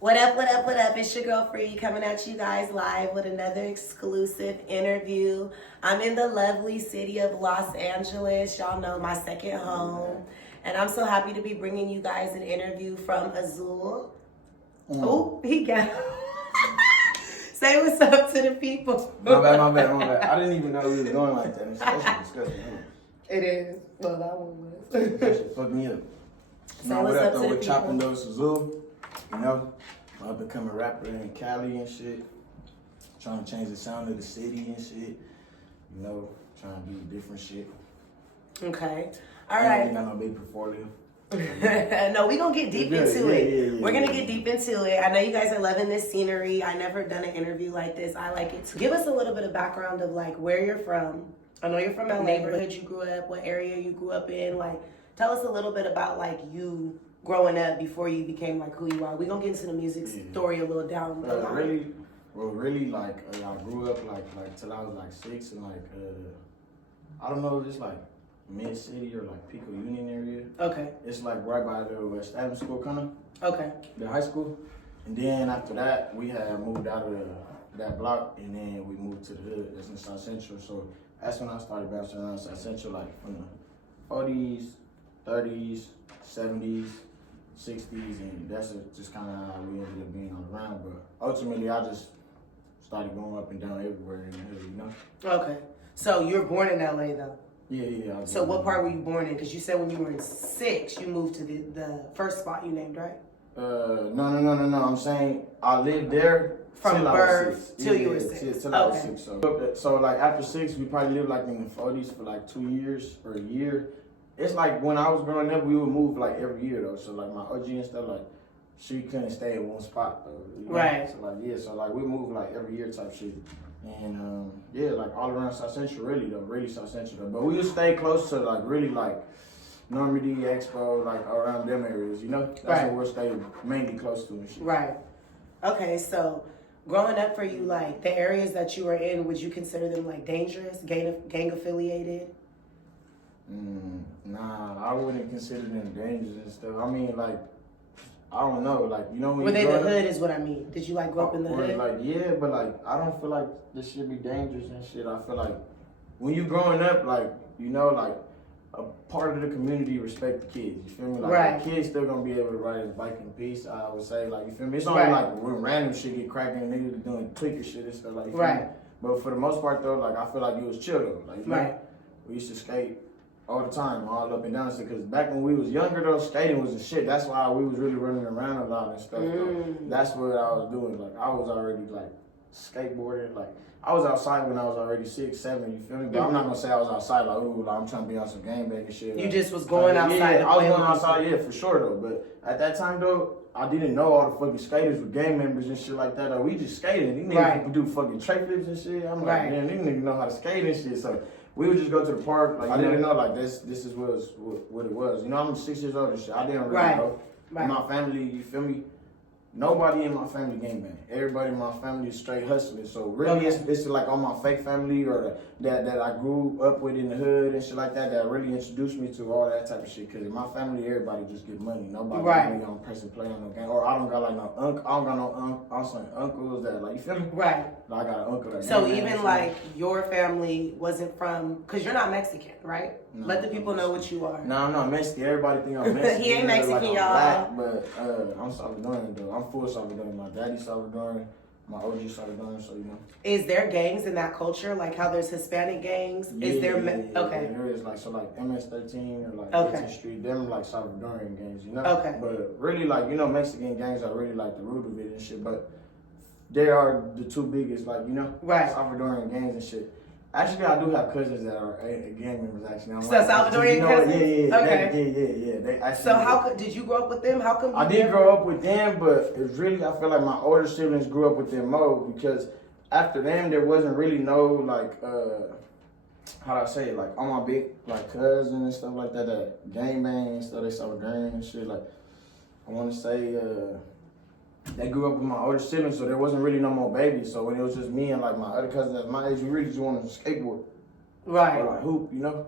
What up, what up, what up? It's your girl Free coming at you guys live with another exclusive interview. I'm in the lovely city of Los Angeles. Y'all know my second home. And I'm so happy to be bringing you guys an interview from Azul. Oh, he got Say what's up to the people. My bad. I didn't even know we was going like that. That's disgusting. It is. Well, that one was. That shit fucked me up. Say what's up to the with people. chopping those Azul, you know, I become a rapper in Cali and shit, trying to change the sound of the city and shit, you know, trying to do different shit. Okay. All I right. ain't got no big portfolio. No, we're gonna get deep into it. Yeah, We're gonna get deep into it. I know you guys are loving this scenery. I never done an interview like this. I like it. Give us a little bit of background of like where you're from. I know you're from LA, neighborhood you grew up, what area you grew up in. Like, tell us a little bit about like you growing up before you became like who you are. We're gonna get into the music story a little down the line. Really, like, I grew up like till I was like 6 and like, I don't know if it's like mid-city or like Pico Union area. Okay. It's like right by the West Adams School, kind of. Okay. The high school. And then after that, we had moved out of that block, and then we moved to the hood. That's in South Central. So that's when I started bouncing around South Central, like from the 40s, 30s, 70s, 60s, and that's just kind of how we ended up being on around. But ultimately, I just started going up and down everywhere in the hood, you know? Okay. So you're born in LA though? Yeah. So what part were you born in? Because you said when you were in 6, you moved to the first spot you named, right? No. I'm saying I lived there From till birth till you were yeah, 6. Till I was 6. So like after 6, we probably lived like in the 40s for like 2 years or a year. It's like when I was growing up, we would move like every year though. So like my OG and stuff, like she couldn't stay in one spot though. You know? Right. So like we moved like every year type shit. And like all around South Central really South Central though. But we would stay close to like really like Normandy, Expo, like around them areas, you know? That's what we're staying mainly close to and shit. Right. Okay, so growing up for you, like the areas that you were in, would you consider them like dangerous, gang affiliated? Nah, I wouldn't consider them dangerous and stuff. I mean, like, I don't know, like, you know when Were they you the hood is what I mean. Did you like grow up in the hood? Like, yeah, but like, I don't feel like this should be dangerous and shit. I feel like when you growing up, like, you know, like, a part of the community respect the kids, you feel me? Like, the kids still gonna be able to ride his bike in peace, I would say, like, you feel me? It's only like when random shit get cracking and niggas doing clicker shit and stuff, like, you feel me? But for the most part, though, like, I feel like it was chill, though. Like, you know, we used to skate all the time, all up and down, because back when we was younger, though, skating was the shit. That's why we was really running around a lot and stuff, though. That's what I was doing. Like, I was already, like, skateboarding, like, I was outside when I was already 6, 7, you feel me? But I'm not gonna say I was outside like, ooh, like, I'm trying to be on some game bang and shit. You like, just was going outside. Yeah, I was going outside, yeah, for sure though. But at that time though, I didn't know all the fucking skaters with gang members and shit like that. Though. We just skated. These niggas could do fucking tray flips and shit. I'm like, man, these niggas know how to skate and shit. So we would just go to the park. Like I didn't know like this is what it was. You know, I'm 6 years old and shit. I didn't really know. My family, you feel me? Nobody in my family gang bang. Everybody in my family is straight hustling. So really, it's like all my fake family or that I grew up with in the hood and shit like that really introduced me to all that type of shit. Cause in my family, everybody just get money. Nobody really on press and play on no game. Or I don't got like no uncle. I don't got no uncles that like you feel me? Right. Like, I got an uncle that. So even like your family wasn't from, cause you're not Mexican, right? No, let the people know what you are. No, I'm not Mexican. Everybody think I'm Mexican. He ain't Mexican, like y'all. Black, but I'm Salvadoran though. I'm full Salvadoran. My daddy's Salvadoran. My OG Salvadoran. So you know. Is there gangs in that culture? Like how there's Hispanic gangs? Is there? Okay. There is like so like MS-13 or like 18th Street. Them like Salvadoran gangs, you know. Okay. But really like you know Mexican gangs are really like the root of it and shit. But they are the two biggest like you know Salvadoran gangs and shit. Actually, I do have cousins that are gang members. Actually, so like, Salvadorian cousins. Okay. They actually, so how did you grow up with them? How come? I did grow up with them, but it's really I feel like my older siblings grew up with them more because after them there wasn't really no like how do I say it? Like all my big like cousins and stuff like that gang bang and stuff. They Salvadorian and shit. Like I want to say. They grew up with my older siblings, so there wasn't really no more babies. So when it was just me and like my other cousins at my age, we really just wanted to skateboard. Right. Or like hoop, you know?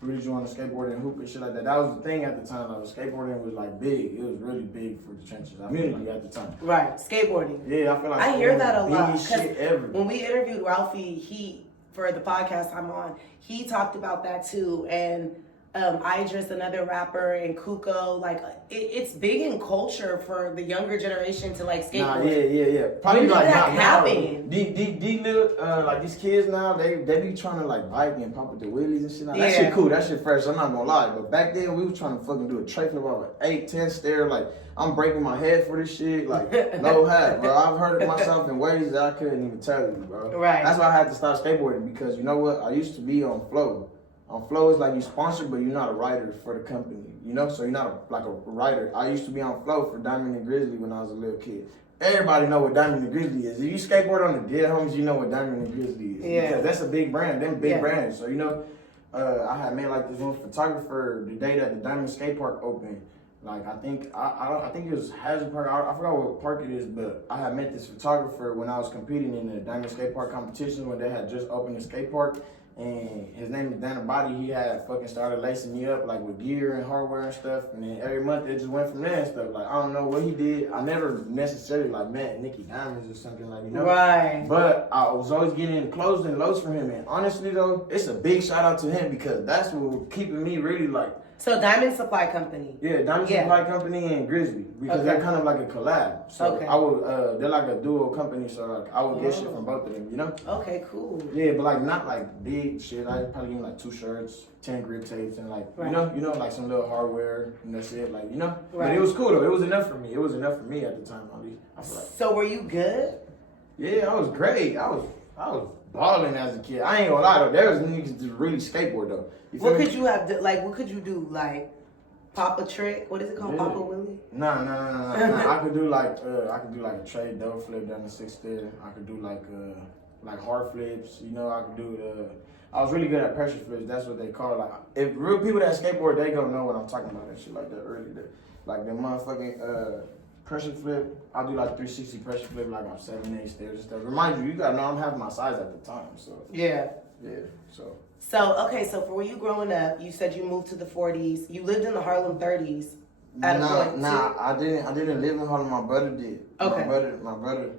really just want to skateboard and hoop and shit like that. That was the thing at the time. Like, skateboarding was like big. It was really big for the trenches community at the time. Right, skateboarding. Yeah, I feel like I hear that a lot. Shit ever. When we interviewed Ralphie, for the podcast I'm on, he talked about that too. And Idris, another rapper, and Kuko, like it's big in culture for the younger generation to like skateboard. Nah, yeah. Probably when like did that happen? These little like these kids now, they be trying to like bike and pop with the wheelies and shit. Now, that Yeah. shit cool, that shit fresh. I'm not gonna lie, but back then we was trying to fucking do a tray flip off an 8-10 stair. Like I'm breaking my head for this shit. Like no hat, bro. I've hurt myself in ways that I couldn't even tell you, bro. Right. That's why I had to start skateboarding because you know what? I used to be on Flow. On Flow is like you sponsored, but you're not a writer for the company, you know? So you're not like a writer. I used to be on Flow for Diamond and Grizzly when I was a little kid. Everybody know what Diamond and Grizzly is. If you skateboard on the Dead Homies, you know what Diamond and Grizzly is. Yeah. Because that's a big brand. Them big brands. So, you know, I had made like this one photographer the day that the Diamond Skate Park opened. Like, I think it was Hazard Park. I forgot what park it is, but I had met this photographer when I was competing in the Diamond Skate Park competition when they had just opened the skate park. And his name is Dana Body. He had fucking started lacing me up like with gear and hardware and stuff. And then every month it just went from there and stuff. Like I don't know what he did. I never necessarily like met Nicky Diamonds or something like, you know. Right. But I was always getting clothes and lows from him. And honestly though, it's a big shout out to him because that's what was keeping me really like. So Diamond Supply Company. Yeah, Diamond Supply Company and Grizzly because they're kind of like a collab. So I would, they're like a duo company. So like I would get shit from both of them, you know. Okay, cool. Yeah, but like not like big shit. I probably give like 2 shirts, 10 grip tapes, and like you know, like some little hardware and that's it. Like you know, but it was cool though. It was enough for me. It was enough for me at the time at least. I feel like. So were you good? Yeah, I was great. I was balling as a kid. I ain't gonna lie though. There was niggas that really skateboard though. What could you have like? What could you do? Like pop a trick? What is it called? Pop a Willie? No. I could do like a trade double flip down the 6th stair. I could do like hard flips. You know, I could do I was really good at pressure flips. That's what they call it. Like if real people that skateboard, they gonna know what I'm talking about and shit like that earlier. Like the motherfucking pressure flip. I do like 360 pressure flip like I'm 7-8 stairs and stuff. Remind you gotta know I'm half my size at the time. So yeah. So for when you growing up, you said you moved to the 40s. You lived in the Harlem 30s at a point. Nah, I didn't live in Harlem. My brother did. Okay. My brother,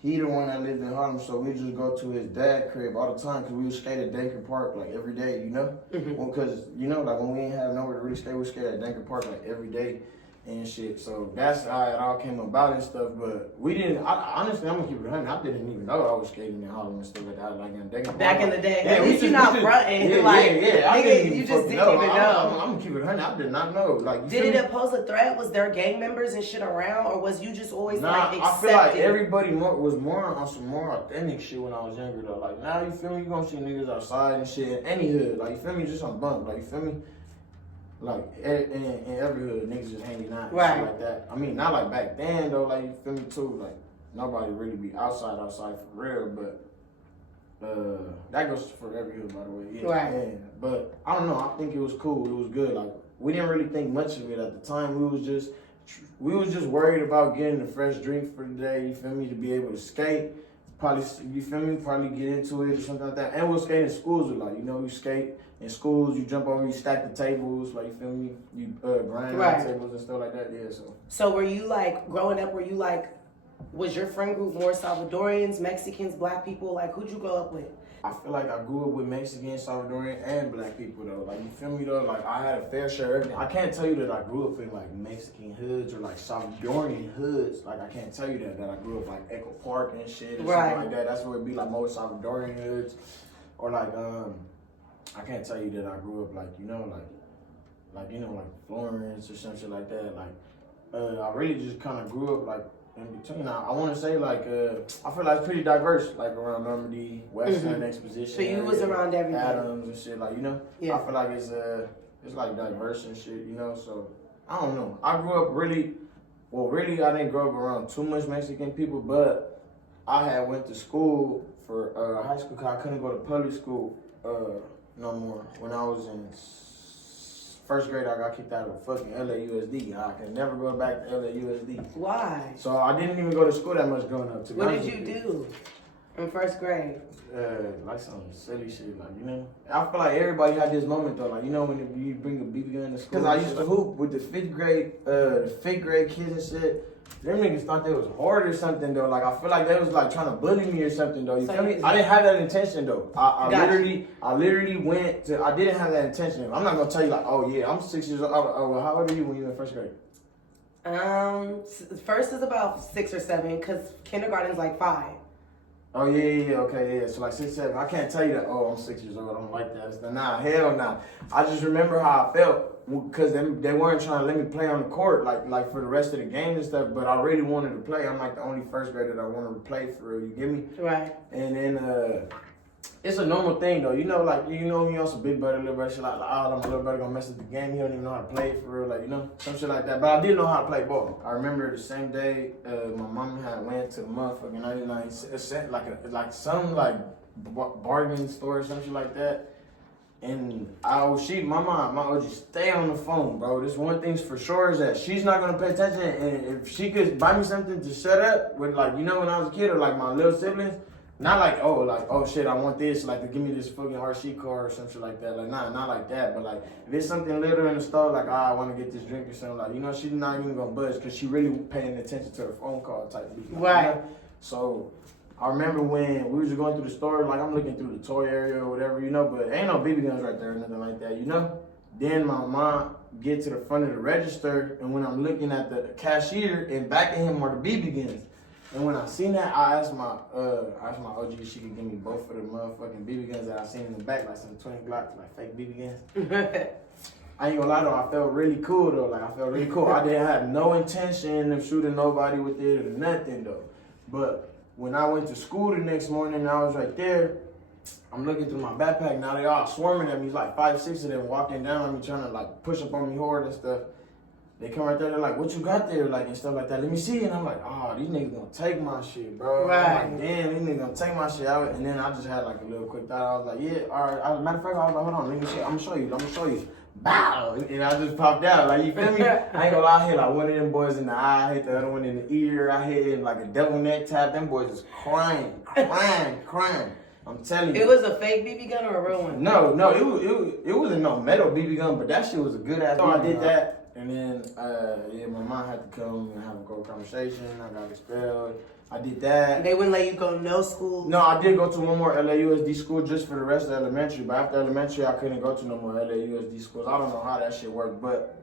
he the one that lived in Harlem, so we just go to his dad crib all the time because we would skate at Danker Park like every day, you know? Because, you know, like when we ain't have nowhere to really skate, we skate at Danker Park like every day and shit. So that's how it all came about and stuff. But we didn't, honestly, I'm gonna keep it 100. I didn't even know I was skating in Harlem and stuff like that. Like in Danker Park. Back in the day. At least you're not fronting. Yeah, nigga, you just didn't even know. I'm gonna keep it 100. I did not know. Like, did it pose a threat? Was there gang members and shit around, or was you just always like accepted? I feel like everybody was more on some more authentic shit when I was younger though. Like now, you feel me? You gonna see niggas outside and shit in any hood. Like you feel me? Just on bump. Like you feel me? Like in every hood, niggas just hanging out and shit like that. I mean, not like back then though. Like you feel me too? Like nobody really be outside for real, but. That goes for every hood, by the way. Yeah, yeah. But I don't know. I think it was cool. It was good. Like we didn't really think much of it at the time. We was just worried about getting a fresh drink for the day. You feel me? To be able to skate. Probably, you feel me? Probably get into it or something like that. And we'll skate in schools a lot. You know, you skate in schools. You jump over. You stack the tables. Like you feel me? You grind the tables and stuff like that. Yeah. So were you like growing up? Were you like? Was your friend group more Salvadorians, Mexicans, black people? Like, who'd you grow up with? I feel like I grew up with Mexican, Salvadorian, and black people, though. Like, you feel me, though? Like, I had a fair share of everything. I can't tell you that I grew up in, like, Mexican hoods or, like, Salvadorian hoods. Like, I can't tell you that I grew up, like, Echo Park and shit or something like that. That's where it'd be, like, most Salvadorian hoods. Or, like, I can't tell you that I grew up, like, you know, like Florence or some shit like that. Like, I really just kind of grew up, like, in between. I want to say like I feel like it's pretty diverse, like around Normandy, West End Exposition. So you was around everything. Adams and shit, like you know. Yeah. I feel like it's like diverse and shit, you know. So I don't know. I grew up I didn't grow up around too much Mexican people, but I had went to school for high school because I couldn't go to public school no more. When I was in first grade, I got kicked out of fucking LAUSD. I can never go back to LAUSD. Why? So I didn't even go to school that much growing up. What did you do? In first grade. Like some silly shit, like, you know. I feel like everybody had this moment though, like, you know, when you bring a BB gun to school. Cause I used to hoop with the fifth grade kids and shit. Them niggas thought they was hard or something though. Like I feel like they was like trying to bully me or something though. You feel me? I didn't have that intention though. I literally went to. I didn't have that intention. I'm not gonna tell you like, oh yeah, I'm 6 years old. Oh, well, how old are you when you were in first grade? First is about 6 or 7, cause kindergarten's like 5. Oh yeah, okay, yeah. So like 6, 7. I can't tell you that. Oh, I'm 6 years old. I don't like that. It's nah, hell nah. I just remember how I felt because they weren't trying to let me play on the court like for the rest of the game and stuff. But I really wanted to play. I'm like the only first grader that I wanted to play for real. You get me? Right. And then it's a normal thing though. You know, like you know, you on some big brother, little brother shit like oh, my little brother gonna mess up the game. He don't even know how to play for real, like you know, some shit like that. But I did know how to play ball. I remember the same day my mom had went to the motherfucking 99 cent like some bargain store or something like that. And my OG stay on the phone, bro. This one thing's for sure is that she's not gonna pay attention. And if she could buy me something to shut up with, like you know, when I was a kid or like my little siblings. Not like oh shit, I want this, like to give me this fucking RC car or some shit like that. Like not like that, but like if it's something little in the store, like I want to get this drink or something, like you know, she's not even gonna budge because she really paying attention to her phone call type of like, right. You know? So I remember when we was going through the store, like I'm looking through the toy area or whatever, you know, but ain't no BB guns right there or nothing like that, you know. Then my mom get to the front of the register, and when I'm looking at the cashier, and back of him are the BB guns. And when I seen that, I asked my OG if she could give me both of the motherfucking BB guns that I seen in the back, like some 20 Glocks, like fake BB guns. I ain't gonna lie though, I felt really cool though. Like I felt really cool. I didn't have no intention of shooting nobody with it or nothing though. But when I went to school the next morning, and I was right there. I'm looking through my backpack. Now they all swarming at me. It's like 5, 6 of them walking down on me, trying to like push up on me hard and stuff. They come right there, they're like, what you got there? Like, and stuff like that. Let me see. And I'm like, oh, these niggas gonna take my shit, bro. Right. I'm like, damn, these niggas gonna take my shit out. And then I just had like a little quick thought. I was like, yeah, all right. Matter of fact, I was like, hold on, let me see. I'm gonna show you. Bow! And I just popped out. Like, you feel me? I ain't gonna lie, I hit like one of them boys in the eye, I hit the other one in the ear. I hit him like a devil neck tap. Them boys is crying. I'm telling you. It was a fake BB gun or a real one? No, it wasn't no metal BB gun, but that shit was a good ass. So I did that. And then, my mom had to come and have a cold conversation. I got expelled. I did that. They wouldn't let you go to no school? No, I did go to one more LAUSD school just for the rest of elementary. But after elementary, I couldn't go to no more LAUSD schools. I don't know how that shit worked. But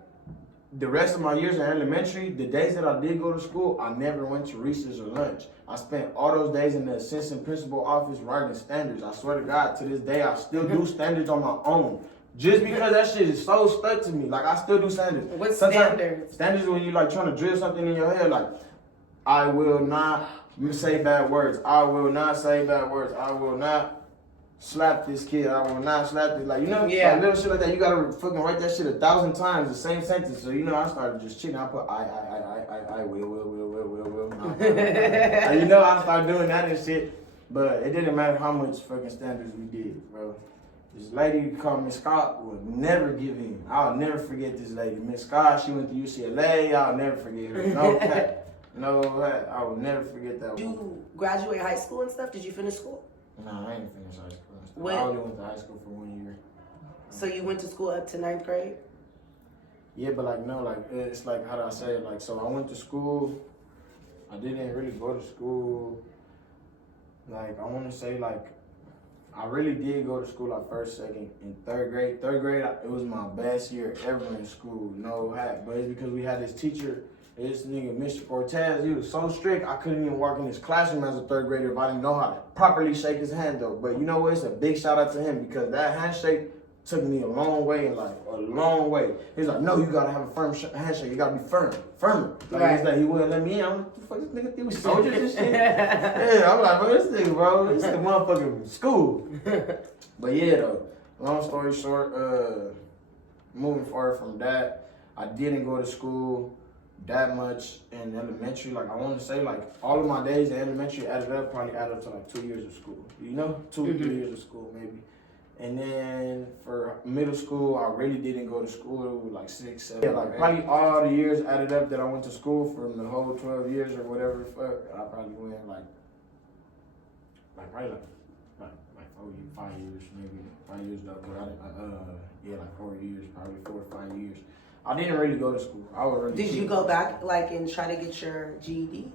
the rest of my years in elementary, the days that I did go to school, I never went to recess or lunch. I spent all those days in the assistant principal office writing standards. I swear to God, to this day, I still do standards on my own. Just because that shit is so stuck to me. Like, I still do standards. What standards? Standards when you, like, trying to drill something in your head. Like, I will not say bad words. I will not say bad words. I will not slap this kid. I will not slap this. Like, you know? Yeah. Like, little shit like that. You gotta fucking write that shit 1,000 times, the same sentence. So, you know, I started just chilling. I put, I will. No. Like, you know, I started doing that and shit. But it didn't matter how much fucking standards we did, bro. This lady called Miss Scott would never give in. I'll never forget this lady. Miss Scott, she went to UCLA. I'll never forget her. No hat. No hat. I will never forget that. Did you graduate high school and stuff? Did you finish school? No, I ain't finished high school and stuff. When? I only went to high school for 1 year. So you went to school up to 9th grade? Yeah, but like, no, like, it's like, how do I say it? Like, so I went to school. I didn't really go to school. Like, I want to say, like, I really did go to school like first, second, and third grade. Third grade, it was my best year ever in school. No hat. But it's because we had this teacher, this nigga, Mr. Cortez. He was so strict, I couldn't even walk in his classroom as a third grader if I didn't know how to properly shake his hand, though. But you know what? It's a big shout out to him because that handshake took me a long way in life. A long way. He's like, no, you gotta have a firm handshake. You gotta be firmer. Like, right. He's like, he wouldn't let me in. I'm like, what the fuck, this nigga think we soldiers and shit? Yeah, I'm like, bro, this is motherfucking school. But yeah, though, long story short, moving forward from that, I didn't go to school that much in elementary. Like, I want to say, like, all of my days in elementary probably added up to like 2 years of school. You know? 2 or 3 years of school, maybe. And then for middle school, I really didn't go to school, like 6, 7. Yeah, like probably all the years added up that I went to school from the whole 12 years or whatever the fuck, I probably went like probably like 5 years, maybe 5 years though. Yeah, like 4 years, probably 4 or 5 years. I didn't really go to school. I was really. Did you go back like and try to get your GED?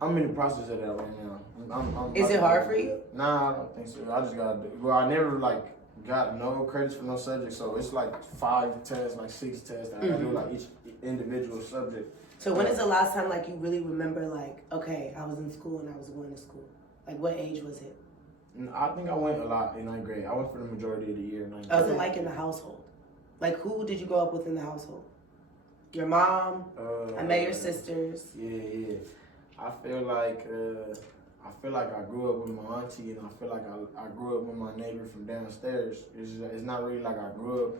I'm in the process of that right now. Is it hard for you? Nah, I don't think so. I just gotta do. Well, I never like got no credits for no subject, so it's like 5 tests, like 6 tests. I do like each individual subject. So when is the last time like you really remember like, okay, I was in school and I was going to school? Like what age was it? I think I went a lot in 9th grade. I went for the majority of the year in 9th grade. Was it like in the household? Like who did you grow up with in the household? Your mom? I met your sisters. Yeah. I feel like I grew up with my auntie, and I feel like I grew up with my neighbor from downstairs. It's not really like I grew up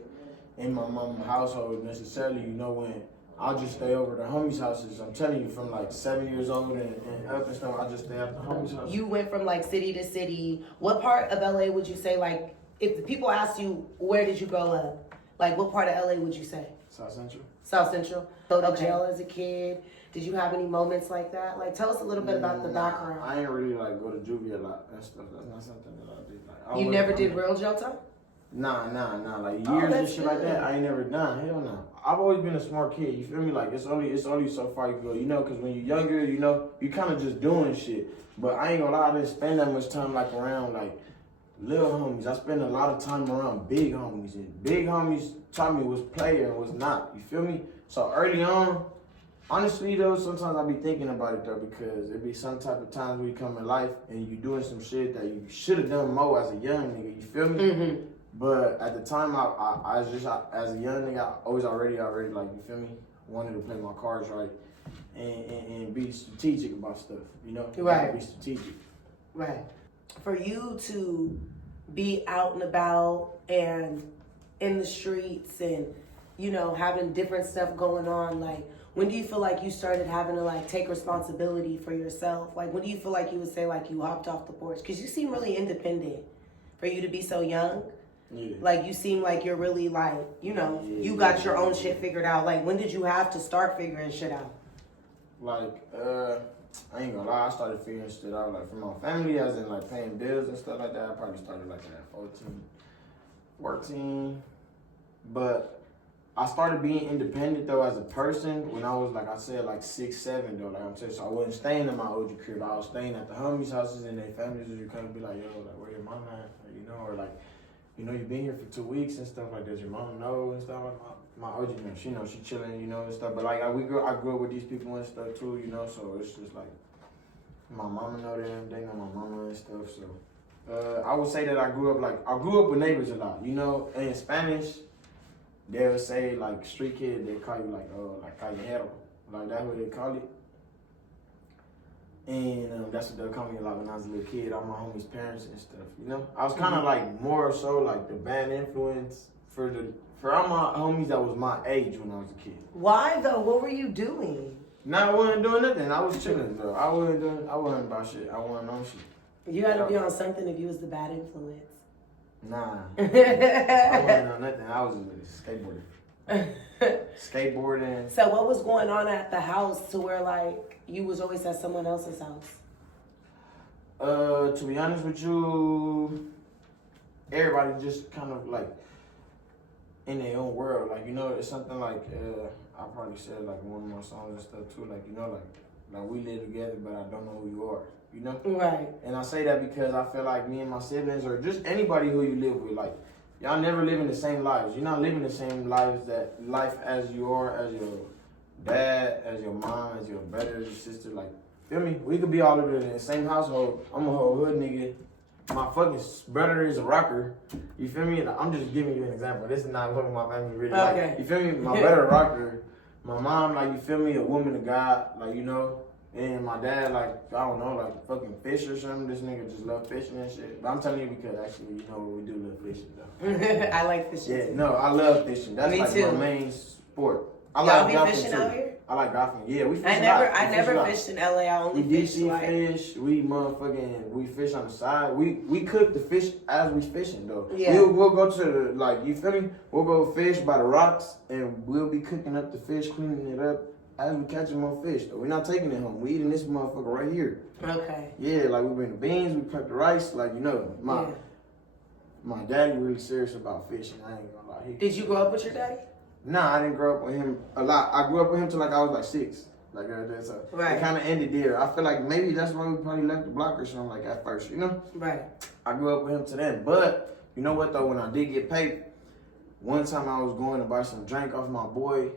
in my mom's household necessarily. You know, when I just stay over the homies' houses. I'm telling you, from like 7 years old and up and stuff, I just stay at the homies' house. You went from like city to city. What part of LA would you say, like, if the people asked you, where did you grow up? Like, what part of LA would you say? South Central. South Central. Go to jail as a kid. Did you have any moments like that? Like, tell us a little bit about the background. I ain't really like go to juvie a lot and stuff. That's not something that I did. Like, You never did real jail time? Nah. Like years and shit like that. I ain't never done. Hell no. I've always been a smart kid. You feel me? Like it's only so far you can go. You know, because when you're younger, you know, you kind of just doing shit. But I ain't gonna lie, I didn't spend that much time like around like little homies. I spend a lot of time around big homies, and big homies taught me what's player and what's not. You feel me? So early on, honestly though, sometimes I be thinking about it though, because it be some type of times where you come in life and you doing some shit that you should have done more as a young nigga. You feel me? Mm-hmm. But at the time, I as a young nigga, I always already like, you feel me, wanted to play my cards right and be strategic about stuff, you know? Right. Be strategic. Right. For you to be out and about and in the streets and, you know, having different stuff going on, like, when do you feel like you started having to, like, take responsibility for yourself? Like, when do you feel like you would say, like, you hopped off the porch? Because you seem really independent for you to be so young. Yeah. Like, you seem like you're really, like, you know, you got your own shit figured out. Like, when did you have to start figuring shit out? Like, I ain't gonna lie, I started figuring shit out, like, from my family, as in, like, paying bills and stuff like that. I probably started, like, at 14. But I started being independent, though, as a person when I was, like I said, like, 6, 7, though. Like I'm saying, so I wasn't staying in my OG crib. I was staying at the homies' houses, and their families would kind of be like, yo, like, where your mom at? Like, you know, or, like, you know, you've been here for 2 weeks and stuff like that. Your mom know and stuff like that. My OG man, she know she chilling, you know, and stuff. But like I grew up with these people and stuff too, you know. So it's just like my mama know them, they know my mama and stuff. So I would say that I grew up with neighbors a lot, you know. And in Spanish, they would say like street kid, they call you like callejero, like that's what they call it. And that's what they'll call me a lot when I was a little kid. All my homies' parents and stuff, you know. I was kind of like more so like the bad influence for all my homies that was my age when I was a kid. Why though? What were you doing? Nah, I wasn't doing nothing. I was chilling though. I wasn't about shit. I wasn't on shit. You had to be on something if you was the bad influence. Nah. I wasn't on nothing. I was just skateboarding. Skateboarding. So what was going on at the house to where like you was always at someone else's house? To be honest with you, everybody just kind of like in their own world. Like, you know, it's something like I probably said like in one of my songs and stuff too. Like, you know, like we live together, but I don't know who you are. You know? Right. And I say that because I feel like me and my siblings, or just anybody who you live with, like, y'all never living the same lives. You're not living the same life as you are, as your dad, as your mom, as your brother, as your sister. Like, feel me? We could be all over in the same household. I'm a whole hood nigga. My fucking brother is a rocker. You feel me? I'm just giving you an example. This is not what my family really like. You feel me? My brother a rocker. My mom, like, you feel me? A woman of God, like, you know. And my dad, like, I don't know, like fucking fish or something. This nigga just love fishing and shit. But I'm telling you because actually, you know, we do love fishing though. I like fishing. Yeah, no, I love fishing. That's like my main sport. I Y'all like be fishing out here? I like golfing. Yeah, we fish. I never fished in LA. I only fished like fish. We fish on the side. We cook the fish as we fishing though. Yeah. We'll go to the, like, you feel me? We'll go fish by the rocks and we'll be cooking up the fish, cleaning it up as we catching more fish, though. We're not taking it home. We eating this motherfucker right here. Okay. Yeah, like we bring the beans, we prep the rice. Like, you know, my daddy really serious about fishing. I ain't gonna lie. Did you grow up with your daddy? Nah, I didn't grow up with him a lot. I grew up with him till like I was like 6. Like so it kind of ended there. I feel like maybe that's why we probably left the block or something like at first, you know? Right. I grew up with him to then. But you know what though? When I did get paid, one time I was going to buy some drink off my boy,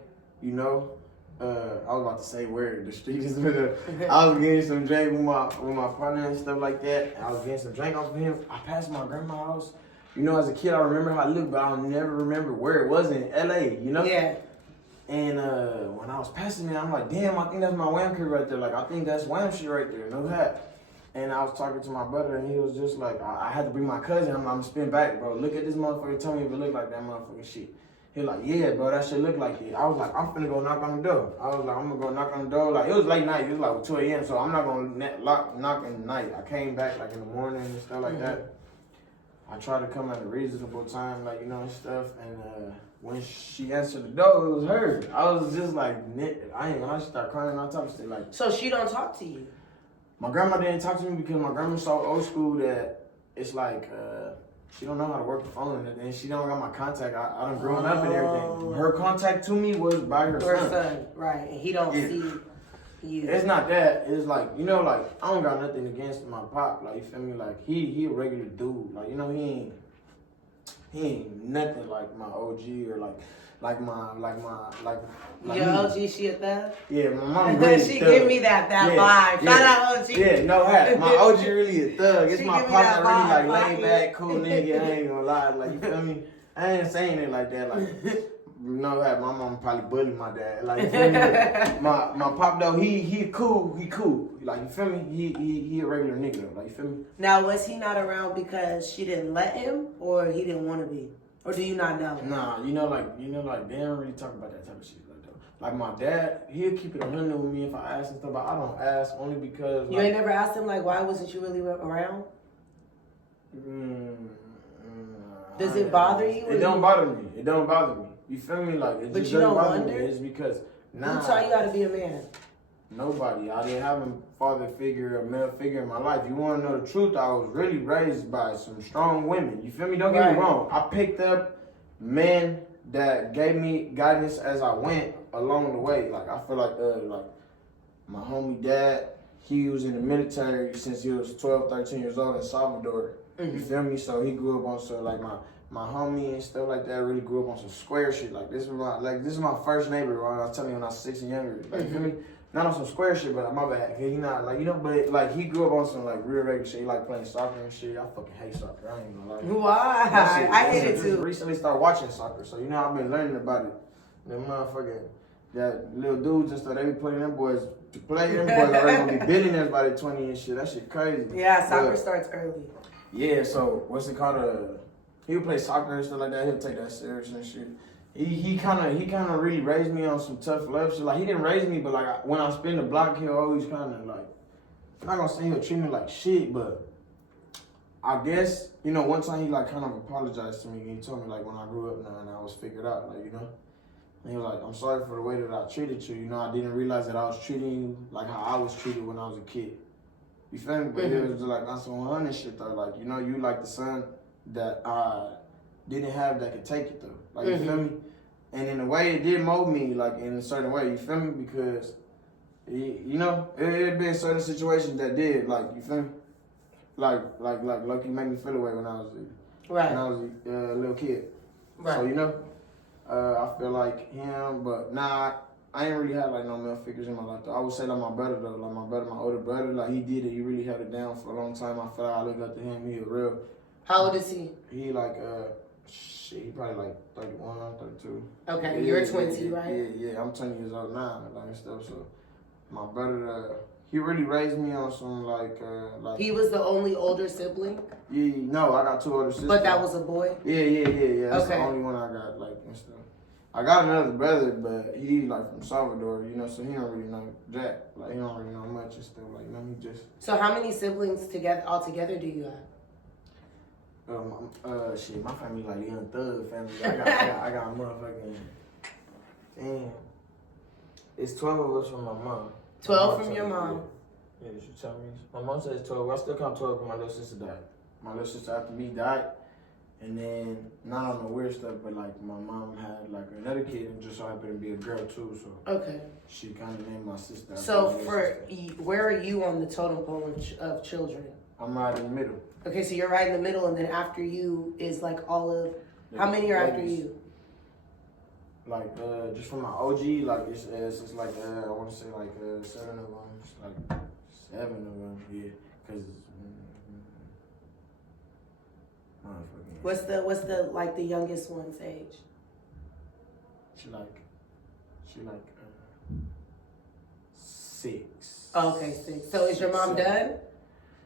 you know. I was about to say where the street is. I was getting some drink with my partner and stuff like that. I was getting some drink off of him. I passed my grandma's house. You know, as a kid, I remember how it looked, but I'll never remember where it was in L.A., you know? Yeah. And when I was passing it, I'm like, damn, I think that's my Wham crib right there. Like, I think that's Wham shit right there, no hat. And I was talking to my brother, and he was just like, I had to bring my cousin. I'm spin back, bro. Look at this motherfucker. Tell me if it look like that motherfucking shit. He was like, yeah, bro, that shit look like it. I was like, I'm finna go knock on the door. I was like, I'm gonna go knock on the door. Like, it was late night. It was like 2 a.m., so I'm not gonna knock in the night. I came back, like, in the morning and stuff like that. I tried to come at a reasonable time, like, you know, and stuff, and when she answered the door, it was her. I was just like, I ain't gonna start crying and all type of stuff. Like, so she don't talk to you? My grandma didn't talk to me because my grandma's so old school that it's like, she don't know how to work the phone, and she don't got my contact. I done grown up and everything. Her contact to me was by her son. Right, and he don't see you. It's not that. It's like, you know, like, I don't got nothing against my pop. Like, you feel me? Like, he a regular dude. Like, you know, he ain't nothing like my OG or like Your OG, she a thug? Yeah, my mom really she thug. give me that vibe. Shout out OG. Yeah, no hat. My OG really a thug. It's She my give me partner that really like vibe, laid back, cool nigga. I ain't gonna lie. Like, you feel me? I ain't saying it like that. Like, no hat. My mom probably bullied my dad. Like, you feel me? my pop though, he cool. He cool. Like, you feel me? He a regular nigga. Like, you feel me? Now, was he not around because she didn't let him, or he didn't want to be? Or do you not know? Nah, you know, like they don't really talk about that type of shit like that. Like my dad, he'll keep it 100 with me if I ask and stuff, but I don't ask only because. You ain't never asked him like, why wasn't you really around? Does it bother you? It don't bother me. It don't bother me. You feel me? Like, it but just you doesn't don't bother wonder? me. It's because Who taught you how to be a man? Nobody. I didn't have a father figure, a male figure in my life. You want to know the truth? I was really raised by some strong women. You feel me? Don't get me wrong. I picked up men that gave me guidance as I went along the way. Like, I feel like my homie dad, he was in the military since he was 12, 13 years old in Salvador. You feel me? So he grew up on some, like, my homie and stuff like that really grew up on some square shit. Like, this is my first neighbor, right? I was telling you when I was 6 and younger. Like, you feel me? Not on some square shit, but my bad. He not, like, you know, but, like, he grew up on some, like, real regular shit. He like playing soccer and shit. I fucking hate soccer. I ain't gonna lie. Why? I hate it too. Recently started watching soccer, so, you know, I've been learning about it. Them motherfucking, that little dudes and stuff, they be putting them boys to play. Them boys already gonna be billionaires by the 20 and shit. That shit crazy. Yeah, soccer starts early. Yeah, so, what's it called? He would play soccer and stuff like that. He'll take that serious and shit. He kind of really raised me on some tough love shit. Like, he didn't raise me, but like when I spin the block, he'll always kind of like, I'm not gonna say he'll treat me like shit, but I guess, you know, one time he like kind of apologized to me and he told me like when I grew up now and I was figured out, like, you know. And he was like, I'm sorry for the way that I treated you. You know, I didn't realize that I was treating you like how I was treated when I was a kid. You feel me? But it was just like, that's some 100 shit though. Like, you know, you like the son that I didn't have that could take it though. Like, you feel me? And in a way, it did mold me, like, in a certain way, you feel me? Because, you know, it been certain situations that did, like, you feel me? Like you made me feel away when I was a little kid. Right. So, you know, I feel like him, but nah, I ain't really had, like, no male figures in my life, though. I would say, like, my brother, though. Like, my older brother, like, he did it. He really held it down for a long time. I feel like I look up to him. He was real. How old is he? He, like, he probably like 31, 32. Okay, yeah, you're 20, right? Yeah, I'm 20 years old now, like, and stuff. So my brother, he really raised me on some like. He was the only older sibling. Yeah, no, I got 2 older sisters. But that was a boy. Yeah. That's the only one I got, like, and stuff. I got another brother, but he like from Salvador, you know, so he don't really know Jack. Like, he don't really know much and stuff. Like, you know, he just. So how many siblings altogether do you have? Shit, my family like Young Thug family. I got a motherfucking, damn. It's 12 of us from my mom. 12 from your mom. Yeah, she tell me. My mom says 12. I still count 12 because my little sister died. My little sister after me died. And then, not on the weird stuff, but like my mom had like another kid and just so happened to be a girl too. So okay, she kind of named my sister. So where are you on the totem pole of children? I'm right in the middle. Okay, so you're right in the middle, and then after you is like all of, how many are after you? Like, just from my OG, like, it's like, I want to say like 7 of them. It's like 7 of them, yeah. Cause, What's the like the youngest one's age? She like 6. Oh, okay, 6. So is your mom done?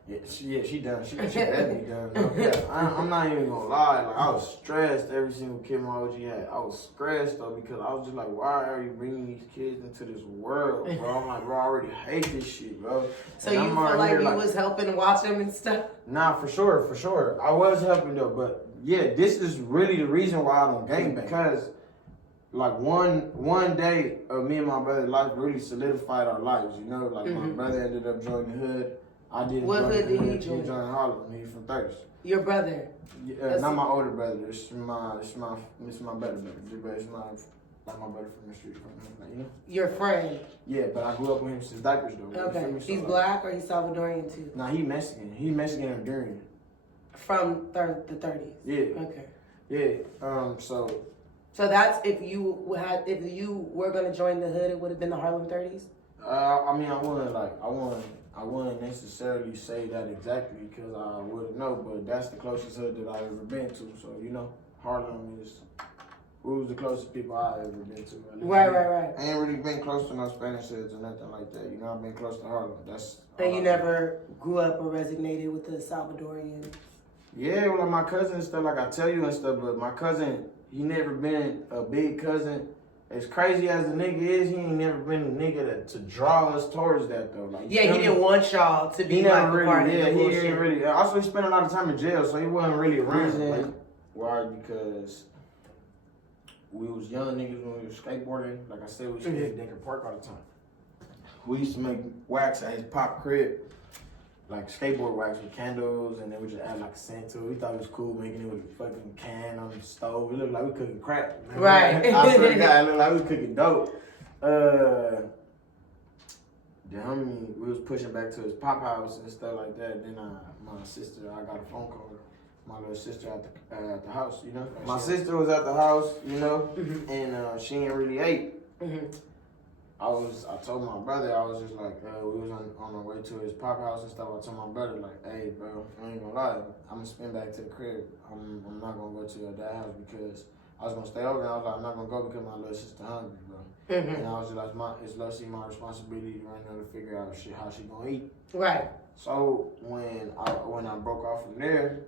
Yeah, she done. She definitely done. No, yeah, I'm not even gonna lie. Like, I was stressed. Every single kid my OG had, I was stressed though because I was just like, why are you bringing these kids into this world, bro? I'm like, bro, I already hate this shit, bro. So and you feel like you was helping watch them and stuff? Nah, for sure. I was helping though, but yeah, this is really the reason why I don't gangbang. Because like one day of me and my brother's life really solidified our lives, you know? Like my brother ended up joining the hood. I didn't. What hood did he join? He joined Harlem. He's from 30s. Your brother? Not my older brother. It's my better brother. But it's like my brother from the street. You know? Your friend? Yeah, but I grew up with him since diapers though. Okay. He's black or he's Salvadorian too? Nah, he Mexican. He Mexican and Honduran. From the 30s? Yeah. Okay. Yeah. So that's if you were gonna join the hood, it would have been the Harlem 30s. I mean, I wouldn't necessarily say that exactly because I wouldn't know, but that's the closest hood that I've ever been to. So you know, Harlem was the closest people I've ever been to. Right. I ain't really been close to no Spanish hoods or nothing like that. You know, I've been close to Harlem. And you never grew up or resonated with the Salvadorian. Yeah, well, like my cousin and stuff, like I tell you and stuff, but my cousin, he never been a big cousin. As crazy as the nigga is, he ain't never been a nigga to draw us towards that though. Like, yeah, he didn't want y'all to be like a part of the bullshit. He didn't really. Also, he spent a lot of time in jail, so he wasn't really around. Like, why? Because we was young niggas when we was skateboarding. Like I said, we skated at Denker Park all the time. We used to make wax at his pop crib. Like skateboard wax with candles, and then we just add like a scent to it. We thought it was cool making it with a fucking can on the stove. It looked like we cooking crack. Man. Right. I swear to God, it looked like we cooking dope. Then we was pushing back to his pop house and stuff like that. Then my sister, I got a phone call. My little sister at the house, you know. My sister was at the house, you know, and she ain't really ate. I told my brother, I was just like, we was on our way to his pop house and stuff. I told my brother, like, hey, bro, I ain't gonna lie, I'm gonna spin back to the crib. I'm not gonna go to your dad's house because I was gonna stay over and I was like, I'm not gonna go because my little sister hungry, bro. And I was just like, it's literally my responsibility right now to figure out how she gonna eat. Right. So when I broke off from there,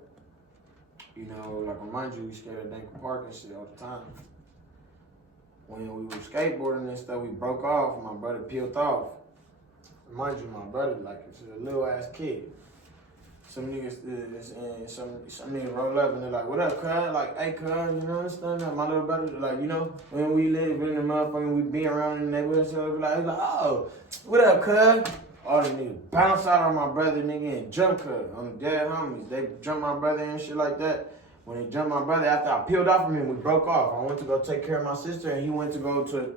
you know, like, remind you, we skated at Denker Park and shit all the time. When we were skateboarding and stuff, we broke off. My brother peeled off. Mind you, my brother, like, it's a little ass kid. Some niggas, some niggas roll up and they're like, "What up, cuz?" Like, "Hey, cuz, you know, understand that?" My little brother, like, you know, when we live in the motherfucking, we be around in the neighborhood, so we like, "Oh, what up, cuz?" All the niggas bounce out on my brother, nigga, and jump cuz on the dead homies. They jump my brother and shit like that. When they jumped my brother, after I peeled off from him, we broke off. I went to go take care of my sister, and he went to go to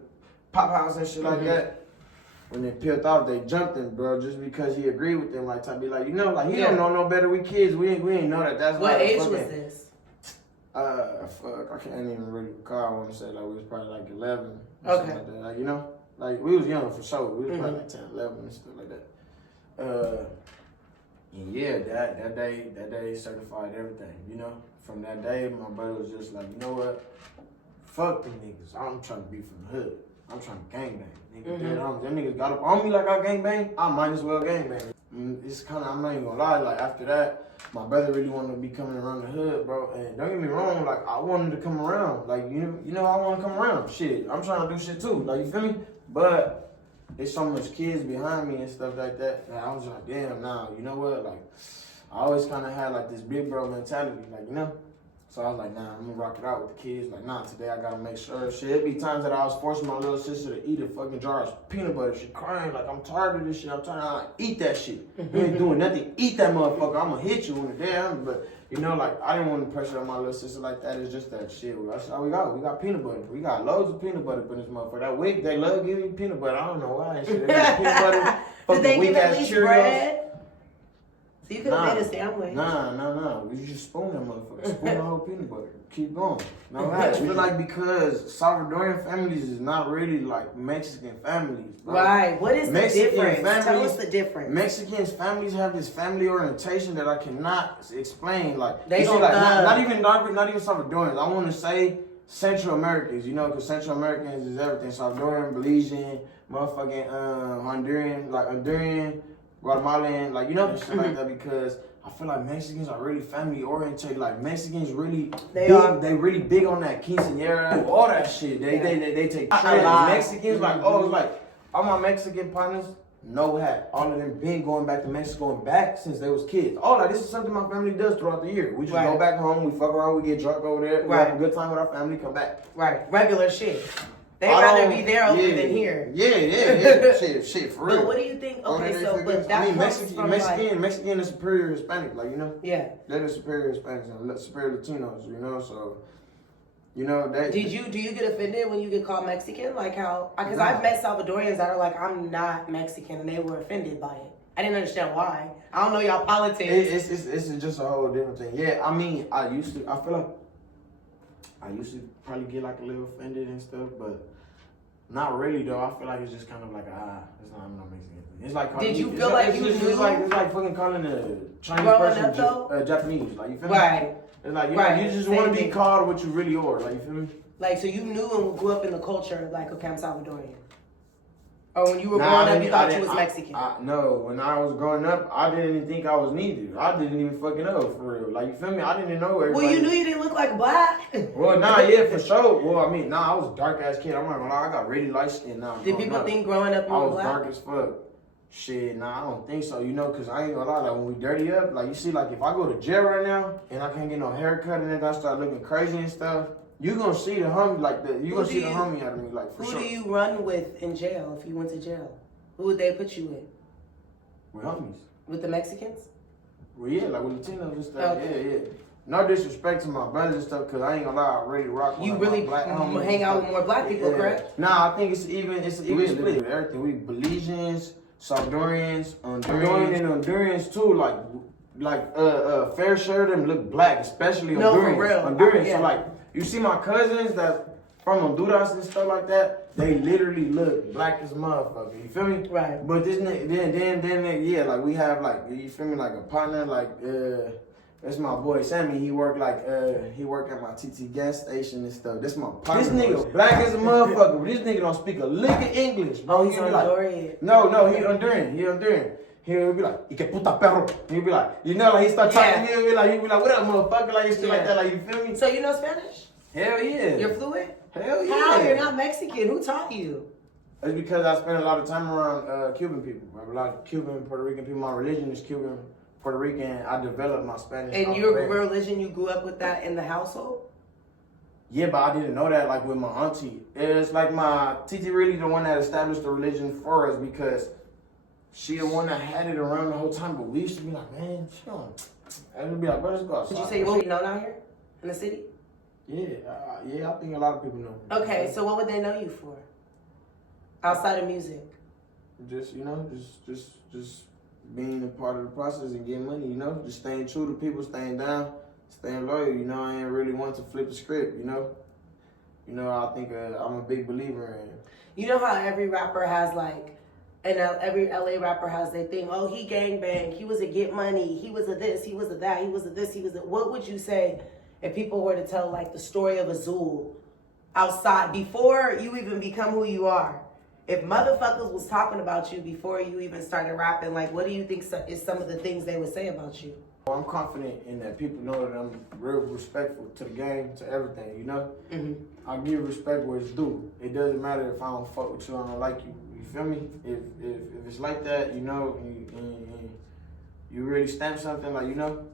pop house and shit like that. When they peeled off, they jumped him, bro, just because he agreed with them. Like, to be like, you know, like, he don't know no better. We kids, we ain't know that. That's what age was this? Fuck, I can't even really recall. I want to say, like, we was probably like 11. Okay. Like that. Like, you know, like, we was young for sure. We was probably like 10, 11 and stuff like that. And yeah, that day certified everything, you know. From that day, my brother was just like, you know what? Fuck them niggas. I'm trying to be from the hood. I'm trying to gangbang. Nigga, them niggas got up on me like I gangbang. I might as well gangbang. It's kind of, I'm not even gonna lie, like, after that, my brother really wanted to be coming around the hood, bro. And don't get me wrong, like, I wanted to come around. Like, you know, I want to come around. Shit, I'm trying to do shit too. Like, you feel me? But there's so much kids behind me and stuff like that. And I was like, damn, nah, you know what? Like, I always kind of had like this big bro mentality, like, you know. So I was like, nah, I'm gonna rock it out with the kids. Like, nah, today I gotta make sure. Shit, it'd be times that I was forcing my little sister to eat a fucking jar of peanut butter. She crying, like, I'm tired of this shit. I'm trying to like, eat that shit. You ain't doing nothing. Eat that motherfucker. I'm gonna hit you in the damn. But, you know, like, I didn't want to pressure on my little sister like that. It's just that shit. That's all we got. We got peanut butter. We got loads of peanut butter in this motherfucker. That week, they love giving you peanut butter. I don't know why and shit. They give peanut butter. Did they give at least Cheerios. bread? So you could have made a sandwich. Nah. You just spoon that motherfucker. Spoon the whole peanut butter. Keep going. No, I feel like because Salvadorian families is not really like Mexican families. Bro. Right. What is Mexican the difference? Families, Tell us the difference. Mexicans families have this family orientation that I cannot explain. Like they don't like not even Salvadorians. I want to say Central Americans. You know, because Central Americans is everything. Salvadorian, Belizean, motherfucking Honduran, Guatemalan, like, you know, shit like that, because I feel like Mexicans are really family oriented. Like, Mexicans really they really big on that quinceañera, all that shit. They take trips. Mexicans like all my Mexican partners, no hat. All of them been going back to Mexico and back since they was kids. All that, this is something my family does throughout the year. We just go back home, we fuck around, we get drunk over there, we have a good time with our family, come back. Right, regular shit. They'd rather be there over than here. Yeah. shit, for real. But what do you think? Okay, so but that Mexican is superior Hispanic, like, you know. Yeah. They're the superior Hispanics and superior Latinos, you know. So, you know that. Do you get offended when you get called Mexican? Like how? Because I've met Salvadorians that are like, I'm not Mexican, and they were offended by it. I didn't understand why. I don't know y'all politics. It's just a whole different thing. Yeah, I mean, I feel like I used to probably get like a little offended and stuff, but not really though. I feel like it's just kind of like it's not no Mexican thing. It's like did you feel like you knew? It's like fucking calling a Chinese person Japanese. Like, you feel me? Right. It's like you just want to be called what you really are. Like, you feel me? Like, so you knew and grew up in the culture like, okay, I'm Salvadorian. Or when you were growing up, you thought you was Mexican? No, when I was growing up, I didn't even think I was neither. I didn't even fucking know, for real. Like, you feel me? I didn't even know everybody. Well, you knew you didn't look like black. Well, yeah, for sure. Well, I mean, I was a dark-ass kid. I'm not gonna lie, I got really light skin now. Did people think growing up you were black? I was dark as fuck. Shit, I don't think so. You know, because I ain't gonna lie, like, when we dirty up, like, you see, like, if I go to jail right now, and I can't get no haircut, and then I start looking crazy and stuff, you gonna see the homie, like, you gonna see the homie out of me, like, for sure. Who do you run with in jail if you went to jail? Who would they put you with? With homies. With the Mexicans? Well, yeah, like with Latinos and stuff. Okay. Yeah. No disrespect to my brothers and stuff, because I ain't gonna lie, I really rock with you really black homies. Hang out with more black people, correct? Nah, I think it's even split. Everything. We Belizeans, Salvadorians, Hondurans too. Like fair share of them look black, especially Hondurans. No, for real. Hondurans. So like, you see my cousins that from Honduras and stuff like that, they literally look black as a motherfucker. You feel me? Right. But this nigga, then yeah, like we have like, you feel me, like a partner, like that's my boy Sammy. He work at my TT gas station and stuff. This my partner. This nigga black as a motherfucker, but this nigga don't speak a lick of English, bro. Oh, he's Honduran. No, he Honduran. He'll be like, "Y que puta perro." He'll be like, you know, like he start talking. He'll be like, "What up, motherfucker?" Like shit like that. Like, you feel me? So you know Spanish? Hell yeah. You're fluent? Hell yeah. How? You're not Mexican. Who taught you? It's because I spent a lot of time around Cuban people. I have a lot of Cuban, Puerto Rican people. My religion is Cuban, Puerto Rican. I developed my Spanish. And your religion, you grew up with that in the household? Yeah, but I didn't know that like with my auntie. It's like my Titi really the one that established the religion for us, because she the one that had it around the whole time. But we used to be like, man, she don't. And we'd be like, bro, let's go outside. Did you say you're known out here in the city? Yeah, I think a lot of people know. Okay, so what would they know you for? Outside of music? Just, you know, just being a part of the process and getting money, you know? Just staying true to people, staying down, staying loyal, you know? I ain't really want to flip the script, you know? You know, I think I'm a big believer in. You know how every rapper has like, and every LA rapper has their thing, oh, he gangbanged, he was a get money, he was a this, he was a that, he was a this, he was a... What would you say if people were to tell like the story of Azul outside, before you even become who you are? If motherfuckers was talking about you before you even started rapping, like what do you think is some of the things they would say about you? Well, I'm confident in that people know that I'm real respectful to the game, to everything, you know? Mm-hmm. I give respect where it's due. It doesn't matter if I don't fuck with you, I don't like you. You feel me? If it's like that, you know, and you really stamp something, like, you know,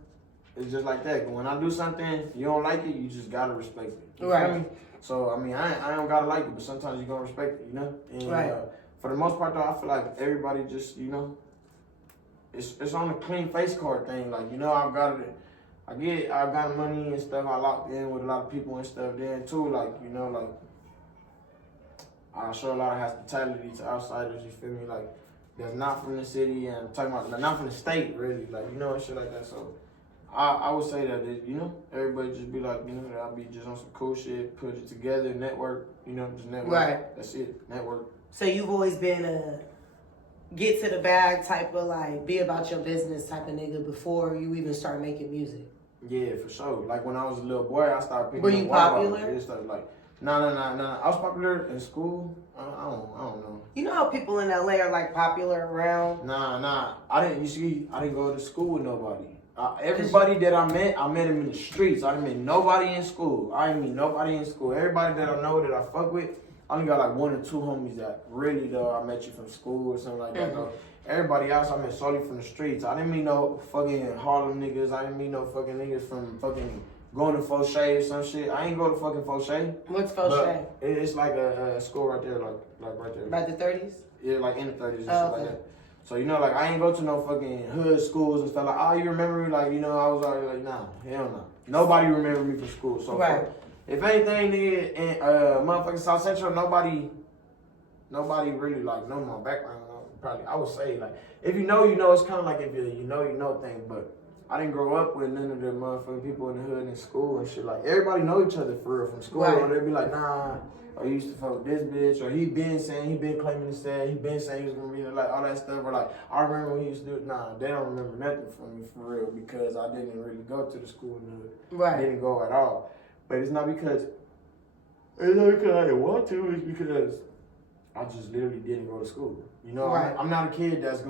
it's just like that. When I do something, you don't like it, you just gotta respect it. You Right. feel me? So, I mean, I don't gotta like it, but sometimes you gonna respect it, you know? And, right. For the most part, though, I feel like everybody just, you know, it's on the clean face card thing. Like, you know, I got money and stuff. I locked in with a lot of people and stuff then, too. Like, you know, like, I show a lot of hospitality to outsiders, you feel me? Like, that's not from the city, and I'm talking about, like, not from the state, really. Like, you know, and shit like that. So, I would say that, you know, everybody just be like, you know, I'll be just on some cool shit, put it together, network, you know, just network. Right. That's it, network. So you've always been a get to the bag type of, like, be about your business type of nigga before you even start making music? Yeah, for sure. Like, when I was a little boy, I started picking Were you popular? and stuff. Like, no. I was popular in school. I don't know. You know how people in LA are, like, popular around? Nah. I didn't go to school with nobody. Everybody that I met them in the streets. I didn't meet nobody in school. Everybody that I know that I fuck with, I only got like 1 or 2 homies that really, though, I met you from school or something like that, though. Everybody else I met solely from the streets. I didn't meet no fucking Harlem niggas. I didn't meet no fucking niggas from fucking going to Fauché or some shit. I ain't go to fucking Fauché. What's Fauché? It's like a school right there, like right there. About the 30s? Yeah, like in the 30s and shit okay. like that. So, you know, like, I ain't go to no fucking hood schools and stuff. Like, oh, you remember me? Like, you know, I was already like, nah, hell no. Nobody remember me from school. So, right. If anything, nigga, in motherfucking South Central, nobody really, like, know my background. Probably, I would say, like, if you know, it's kind of like if you know thing. But I didn't grow up with none of the motherfucking people in the hood in school and shit. Like, everybody know each other for real from school. Right. Or they'd be like, nah, or you used to fuck with this bitch, or he been claiming to say, he been saying he was gonna be like all that stuff, or like, I remember when he used to do it. Nah, they don't remember nothing from me for real because I didn't really go to the school in the hood. Right. I didn't go at all. But it's not because I didn't want to, it's because I just literally didn't go to school. You know, right. I'm not a kid that's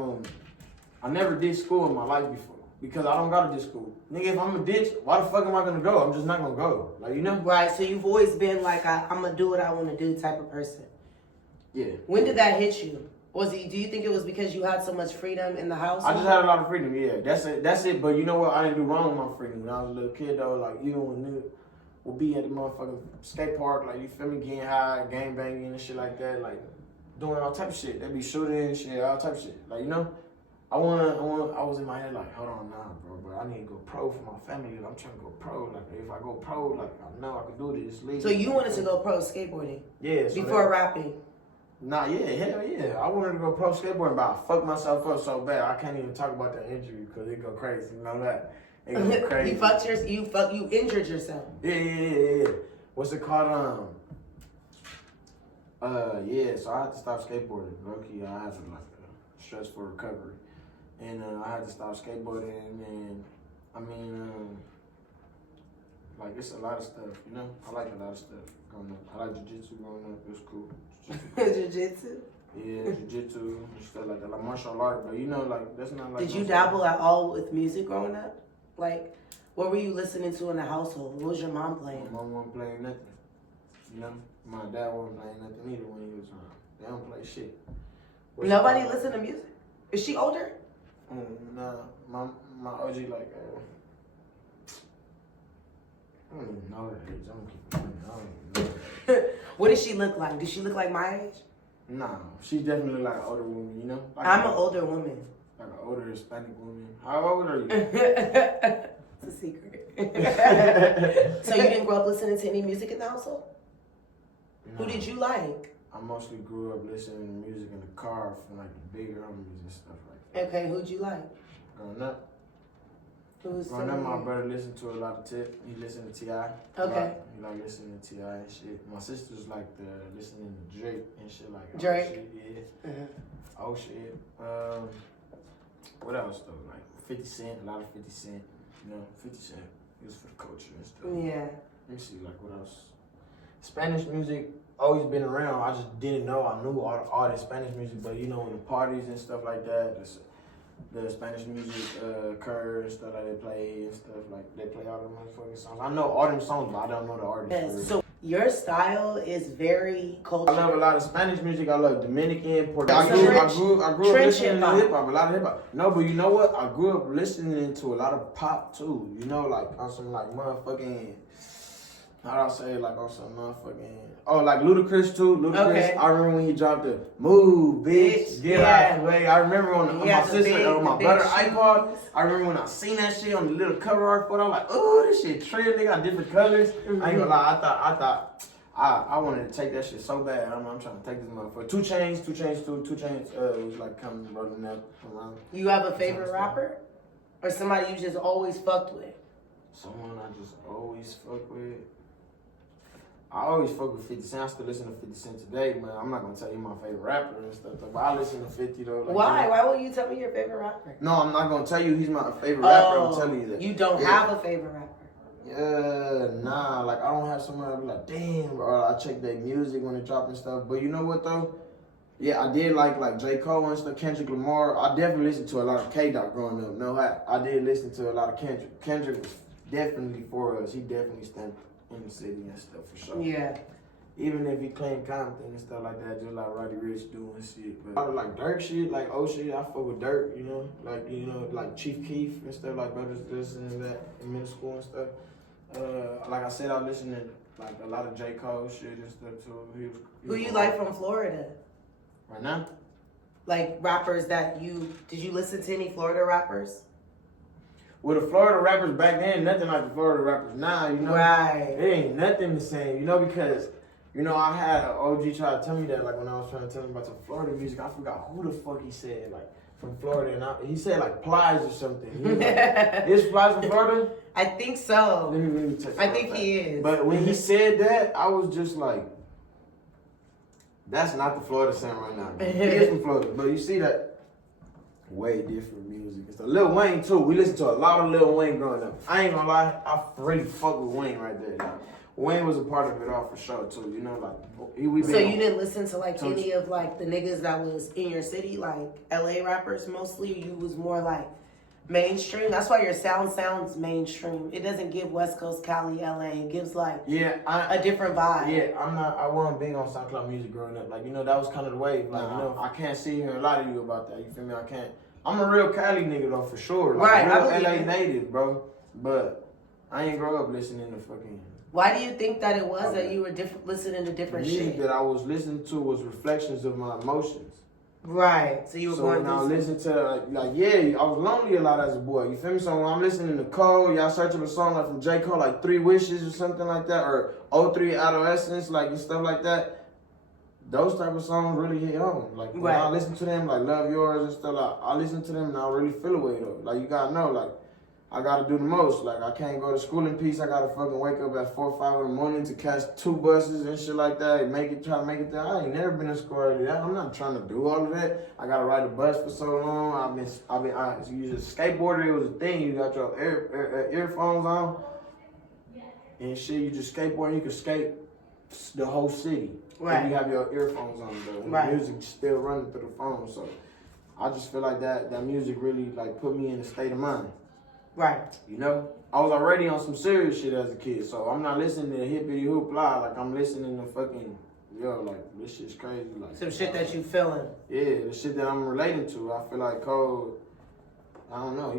I never did school in my life before. Because I don't gotta ditch school. Nigga, if I'm a ditch, why the fuck am I gonna go? I'm just not gonna go. Like, you know? Right, so you've always been like, I'm gonna do what I wanna do type of person. Yeah. When did that hit you? Do you think it was because you had so much freedom in the house? I just had a lot of freedom, yeah. That's it. But you know what? I didn't do wrong with my freedom. When I was a little kid, though, like, even when nigga would be at the motherfucking skate park, like, you feel me, getting high, gang banging and shit like that, like, doing all type of shit. They be shooting and shit, all type of shit. Like, you know? I was in my head like, hold on now, bro, I need to go pro for my family. I'm trying to go pro. Like, if I go pro, like, I know I can do this. League. So you wanted to go pro skateboarding? Yeah. Before rapping? Nah, yeah, hell yeah. I wanted to go pro skateboarding, but I fucked myself up so bad. I can't even talk about that injury because it go crazy. You know that? It go crazy. You injured yourself. Yeah. What's it called? Yeah, so I had to stop skateboarding. Low-key, I had to, like, stressful recovery. And I had to stop skateboarding, and I mean, like, it's a lot of stuff, you know? I like a lot of stuff growing up. I like jiu-jitsu growing up, it was cool. Jiu-jitsu? Yeah, jiu-jitsu and stuff like that, like martial art, but you know, like, that's not like... Did you dabble at all with music growing up? Like, what were you listening to in the household? What was your mom playing? My mom wasn't playing nothing, you know? My dad wasn't playing nothing either when he was around. They don't play shit. Nobody listen to music? Is she older? Nah, my OG like, I don't even know her age. I don't even know her. What does she look like? Does she look like my age? Nah, she definitely like an older woman, you know? Like I'm an older woman. Like an older Hispanic woman. How old are you? It's a secret. So you didn't grow up listening to any music in the household? No. Who did you like? I mostly grew up listening to music in the car from like the bigger homies and stuff like that. Okay, who'd you like? Growing up, Growing up, my brother listened to a lot of Tip. He listened to T.I. Okay. He like listening to T.I. and shit. My sisters like listening to Drake and shit like that. Drake? Shit, yeah. Uh-huh. Oh shit. What else though? Like 50 Cent, a lot of 50 Cent. You know, 50 Cent. It was for the culture and stuff. Yeah. Let me see, like, what else? Spanish music always been around. I just didn't know I knew all the Spanish music, but you know, in the parties and stuff like that, the Spanish music, Curve and stuff like they play and stuff like they play all the motherfucking songs. I know all them songs, but I don't know the artists. Yes. So Your style is very cultural. I love a lot of Spanish music. I love Dominican, Puerto That's Rican. trench- I grew up trench listening to hip-hop. hip hop, a lot of hip hop. No, but you know what? I grew up listening to a lot of pop too. You know, like on some like motherfucking, how do I say it? Like on some motherfucking, like Ludacris too. Ludacris. Okay. I remember when he dropped the "Move, bitch, get out the way." I remember on my sister, on my brother iPod. I remember when I seen that shit on the little cover art photo. I'm like, oh, this shit trend. They got different colors. I ain't gonna lie. I thought. I wanted to take that shit so bad. I'm trying to take this motherfucker. 2 Chainz. It was like coming rolling up around. You have a favorite rapper? Or somebody you just always fucked with? Someone I just always fuck with. I always fuck with 50 Cent. I still listen to 50 Cent today, man. I'm not gonna tell you my favorite rapper and stuff, but I listen to 50 though. Like, Why? You know. Why won't you tell me your favorite rapper? No, I'm not gonna tell you he's my favorite rapper. I'm telling you that. You don't have a favorite rapper? Nah, like I don't have someone I'll be like, damn, bro. I check their music when they drop and stuff. But you know what though? Yeah, I did like J. Cole and stuff, Kendrick Lamar. I definitely listened to a lot of K-Dot growing up. No hat. I did listen to a lot of Kendrick. Kendrick was definitely for us. He definitely stamped in the city and stuff for sure. Yeah. Even if he claimed Compton and stuff like that, just like Roddy Ricch doing shit. But I was like Dirk shit, like shit, I fuck with Dirk, you know? Like Chief Keef and stuff, like brothers listening to that in middle school and stuff. Like I said, I listened to like a lot of J. Cole shit and stuff too. Who you like from Florida? Right now? Like rappers that did you listen to any Florida rappers? Well, the Florida rappers back then, nothing like the Florida rappers now, you know? Right. It ain't nothing the same, you know, because, you know, I had an OG try to tell me that, like when I was trying to tell him about the Florida music, I forgot who the fuck he said, like, from Florida, and he said like Plies or something. He was like, is Plies from Florida? I think so. Let me check. I think he is. But when he said that, I was just like, that's not the Florida sound right now. He is from Florida, but you see that way different music. It's Lil Wayne too. We listened to a lot of Lil Wayne growing up. I ain't gonna lie, I really fuck with Wayne right there. Like, Wayne was a part of it all for sure too. You know, like So you didn't listen to like any of like the niggas that was in your city, like LA rappers mostly? You was more like mainstream. That's why your sound sounds mainstream. It doesn't give West Coast, Cali, LA. It gives like a different vibe. Yeah, I wasn't big on SoundCloud music growing up. Like, you know, that was kind of the wave. Like, you know, I can't sit here and lie to you about that. You feel me? I can't. I'm a real Cali nigga though, for sure. Like, right, real LA native, bro. But I ain't grow up listening to fucking. Why do you think that it was that you were listening to different music shit? that I was listening to was reflections of my emotions. Right. So you were going when I listen to I was lonely a lot as a boy. You feel me? So when I'm listening to Cole, y'all search up a song like from J. Cole, like 3 Wishes or something like that, or '03 Adolescence, like and stuff like that. Those type of songs really hit home. Like when I listen to them, like Love Yours and stuff, like I listen to them and I really feel away though. Like you gotta know, like I gotta do the most. Like I can't go to school in peace. I gotta fucking wake up at 4 or 5 in the morning to catch 2 buses and shit like that. And try to make it there. I ain't never been in school like that. I'm not trying to do all of that. I gotta ride a bus for so long. You just skateboarded. It was a thing. You got your earphones on and shit. You just skateboard. You can skate the whole city. Right. And you have your earphones on though. And the music still running through the phone. So I just feel like that music really like put me in a state of mind. Right. You know, I was already on some serious shit as a kid, so I'm not listening to hippity hoopla. Like I'm listening to fucking, like this shit's crazy. Like some shit that you feeling. Yeah, the shit that I'm relating to. I feel like Cole. I don't know.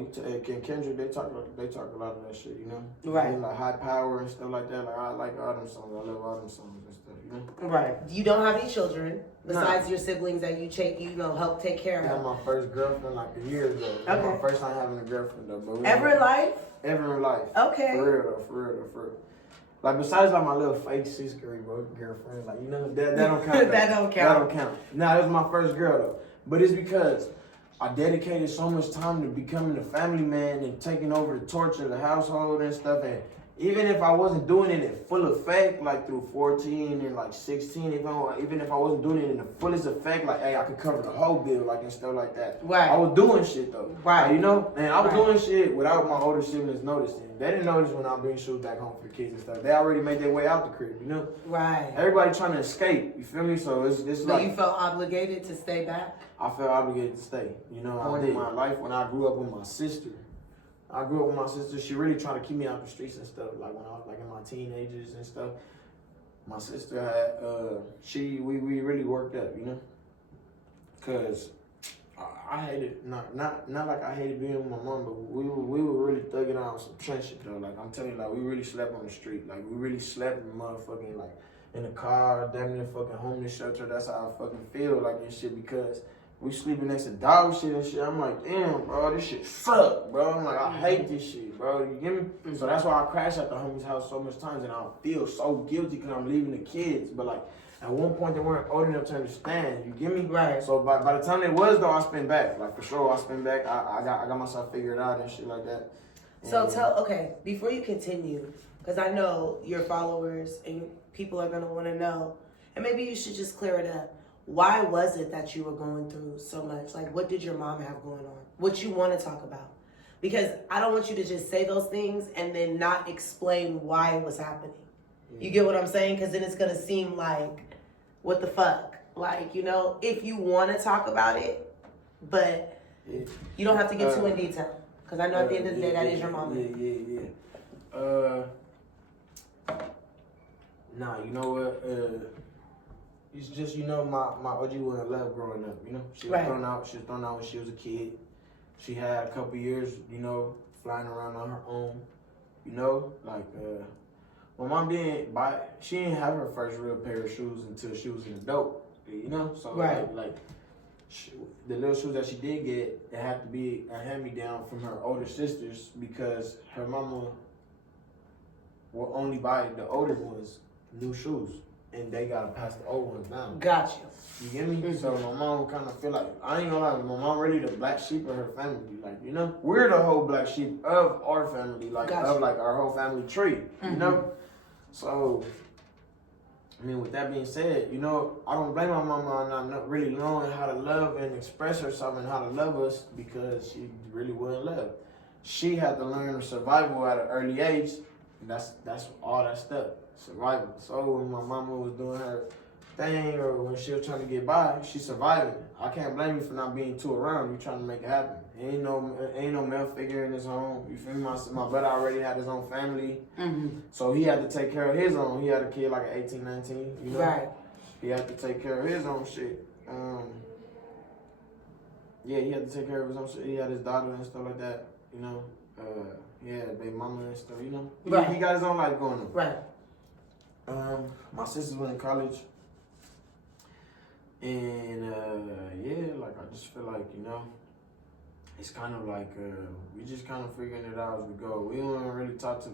Kendrick, they talk a lot of that shit. You know. Right. Like High Power and stuff like that. Like I like all them songs. I love all them songs and stuff. You know. Right. You don't have any children besides your siblings that you help take care of. I had my first girlfriend like a year ago. Okay. My first time having a girlfriend though. But ever in life? Ever in life. Okay. For real. Like besides like my little fake 6th grade girlfriend, like you know that don't count. That don't count. That don't count. Nah, that was my first girl though. But it's because I dedicated so much time to becoming a family man and taking over the torch of the household and stuff. And even if I wasn't doing it in full effect, like through 14 and like 16, even if I wasn't doing it in the fullest effect, like, hey, I could cover the whole bill, like, and stuff like that. Right. I was doing shit, though. Right. Like, you know? And I was doing shit without my older siblings noticing. They didn't notice when I was bringing shoes back home for the kids and stuff. They already made their way out the crib, you know? Right. Everybody trying to escape, you feel me? So it's like... So you felt obligated to stay back? I felt obligated to stay. You know, I did my life when I grew up with my sister. She really tried to keep me out the streets and stuff. Like when I was like in my teenagers and stuff. my sister had, we really worked up, you know? Cause I hated, not like I hated being with my mom, but we were really thugging out on some trench shit though. Like I'm telling you, like we really slept on the street. Like we really slept in motherfucking like in the car, damn near fucking homeless shelter. That's how I fucking feel like this shit because we sleeping next to dog shit and shit. I'm like, damn, bro, this shit suck, bro. I'm like, I hate this shit, bro. You get me? So that's why I crash at the homie's house so much times and I feel so guilty because I'm leaving the kids. But like, at one point they weren't old enough to understand. You get me? Right. So by the time they was though, I spin back. Like for sure, I spin back. I got myself figured out and shit like that. So okay, before you continue, because I know your followers and people are gonna want to know, and maybe you should just clear it up. Why was it that you were going through so much? Like, what did your mom have going on? What you want to talk about? Because I don't want you to just say those things and then not explain why it was happening. You get what I'm saying? Because then it's going to seem like, what the fuck? Like, you know, if you want to talk about it, but you don't have to get too in detail. Because I know at the end of the day, that is your mom. Nah, you know what? It's just, you know, my OG was in love growing up, you know? She was thrown out when she was a kid. She had a couple years, you know, flying around on her own, you know? Like, my mom she didn't have her first real pair of shoes until she was an adult, you know? So, the little shoes that she did get, it had to be a hand-me-down from her older sisters because her mama will only buy the older ones new shoes. And they gotta pass the old ones down. Gotcha. You get me? Mm-hmm. So my mom kind of feel like, I ain't gonna lie, my mom really the black sheep of her family. Like, you know, we're the whole black sheep of our family, like of like our whole family tree. You know? So, I mean, with that being said, you know, I don't blame my mama on not really knowing how to love and express herself and how to love us because she really wasn't loved. She had to learn survival at an early age. And that's all that stuff. Survival. So when my mama was doing her thing or when she was trying to get by, she surviving. I can't blame you for not being too around. You trying to make it happen. Ain't no male figure in his home. You feel me? My brother already had his own family. So he had to take care of his own. He had a kid like at 18, 19, you know? Right. He had to take care of his own shit. Yeah, he had to take care of his own shit. He had his daughter and stuff like that, you know? Yeah, baby mama and stuff, you know? He got his own life going on. Right. My sisters went in college, and yeah, like I just feel like, you know, it's kind of like we just kind of figuring it out as we go. We don't really talk to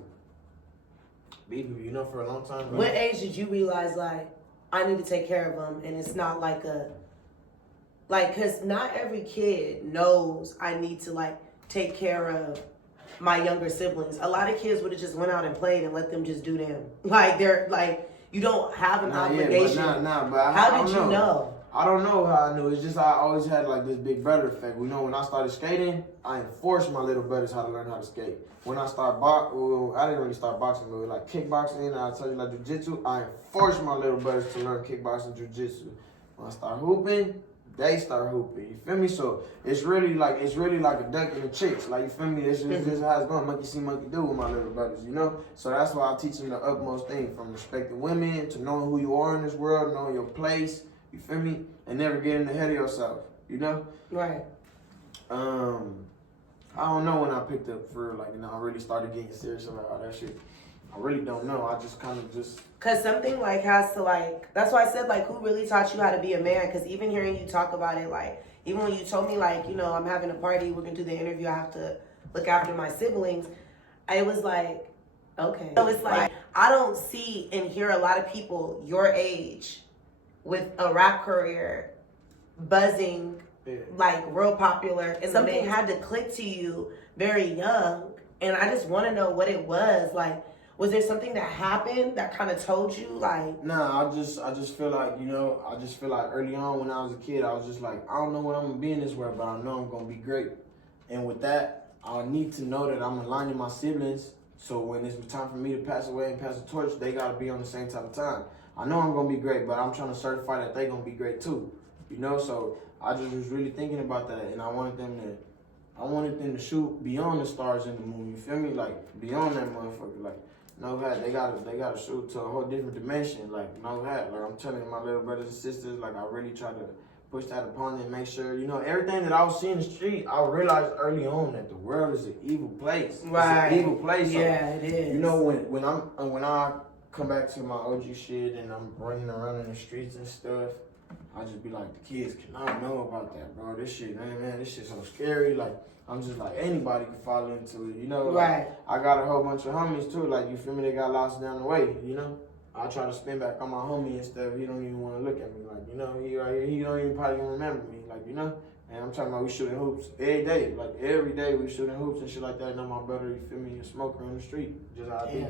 people, you know, for a long time. What age did you realize like I need to take care of them, and it's not like cause not every kid knows I need to like take care of my younger siblings. A lot of kids would have just went out and played and let them just do them. Like they're like, you don't have an obligation. But how did you know? I don't know how I knew. It's just I always had like this big brother effect. You know, when I started skating, I enforced my little brothers how to learn how to skate. When I started I didn't really start boxing, but like kickboxing, and I told you like jiu-jitsu, I enforced my little brothers to learn kickboxing, jiu-jitsu. When I started hooping, they start hooping. You feel me? So it's really like a duck and a chicks. Like, you feel me? This is how it's going. Monkey see, monkey do with my little brothers, you know? So that's why I teach them the utmost thing, from respecting women to knowing who you are in this world, knowing your place. You feel me? And never getting ahead of yourself. You know? Right. I don't know when I picked up for like, you know, I really started getting serious about all that shit. I really don't know. I just kind of Cause something like has to like, that's why I said like, who really taught you how to be a man? Cause even hearing you talk about it, like, even when you told me like, you know, I'm having a party, we're gonna do the interview, I have to look after my siblings. I was like, okay. So it's like, I don't see and hear a lot of people your age with a rap career buzzing, like real popular. And something had to click to you very young. And I just want to know what it was. Like, was there something that happened that kind of told you, like? Nah, I just feel like, you know, I just feel like early on when I was a kid, I was just like, I don't know what I'm going to be in this world, but I know I'm going to be great. And with that, I need to know that I'm aligning my siblings, so when it's time for me to pass away and pass the torch, they got to be on the same type of time. I know I'm going to be great, but I'm trying to certify that they going to be great too, you know? So I just was really thinking about that, and I wanted them to shoot beyond the stars and the moon, you feel me? Like, beyond that motherfucker, like, no hat, they gotta shoot to a whole different dimension. Like, no hat. Like, I'm telling my little brothers and sisters, like, I really try to push that upon them, make sure, you know, everything that I was seeing in the street, I realized early on that the world is an evil place. Right. It's an evil place. So, yeah, it is. you know, when I come back to my OG shit and I'm running around in the streets and stuff, I just be like, the kids cannot know about that, bro. This shit, man, this shit's so scary. Like, I'm just like, anybody can fall into it, you know? Like, right. I got a whole bunch of homies too, like, you feel me, they got lost down the way, you know? I try to spin back on my homie and stuff. He don't even want to look at me, like, you know, he right here, he don't even probably remember me, like, you know? And I'm talking about we shooting hoops every day, like, every day we shooting hoops and shit like that. Now my brother, you feel me, a smoker on the street, just how I be. You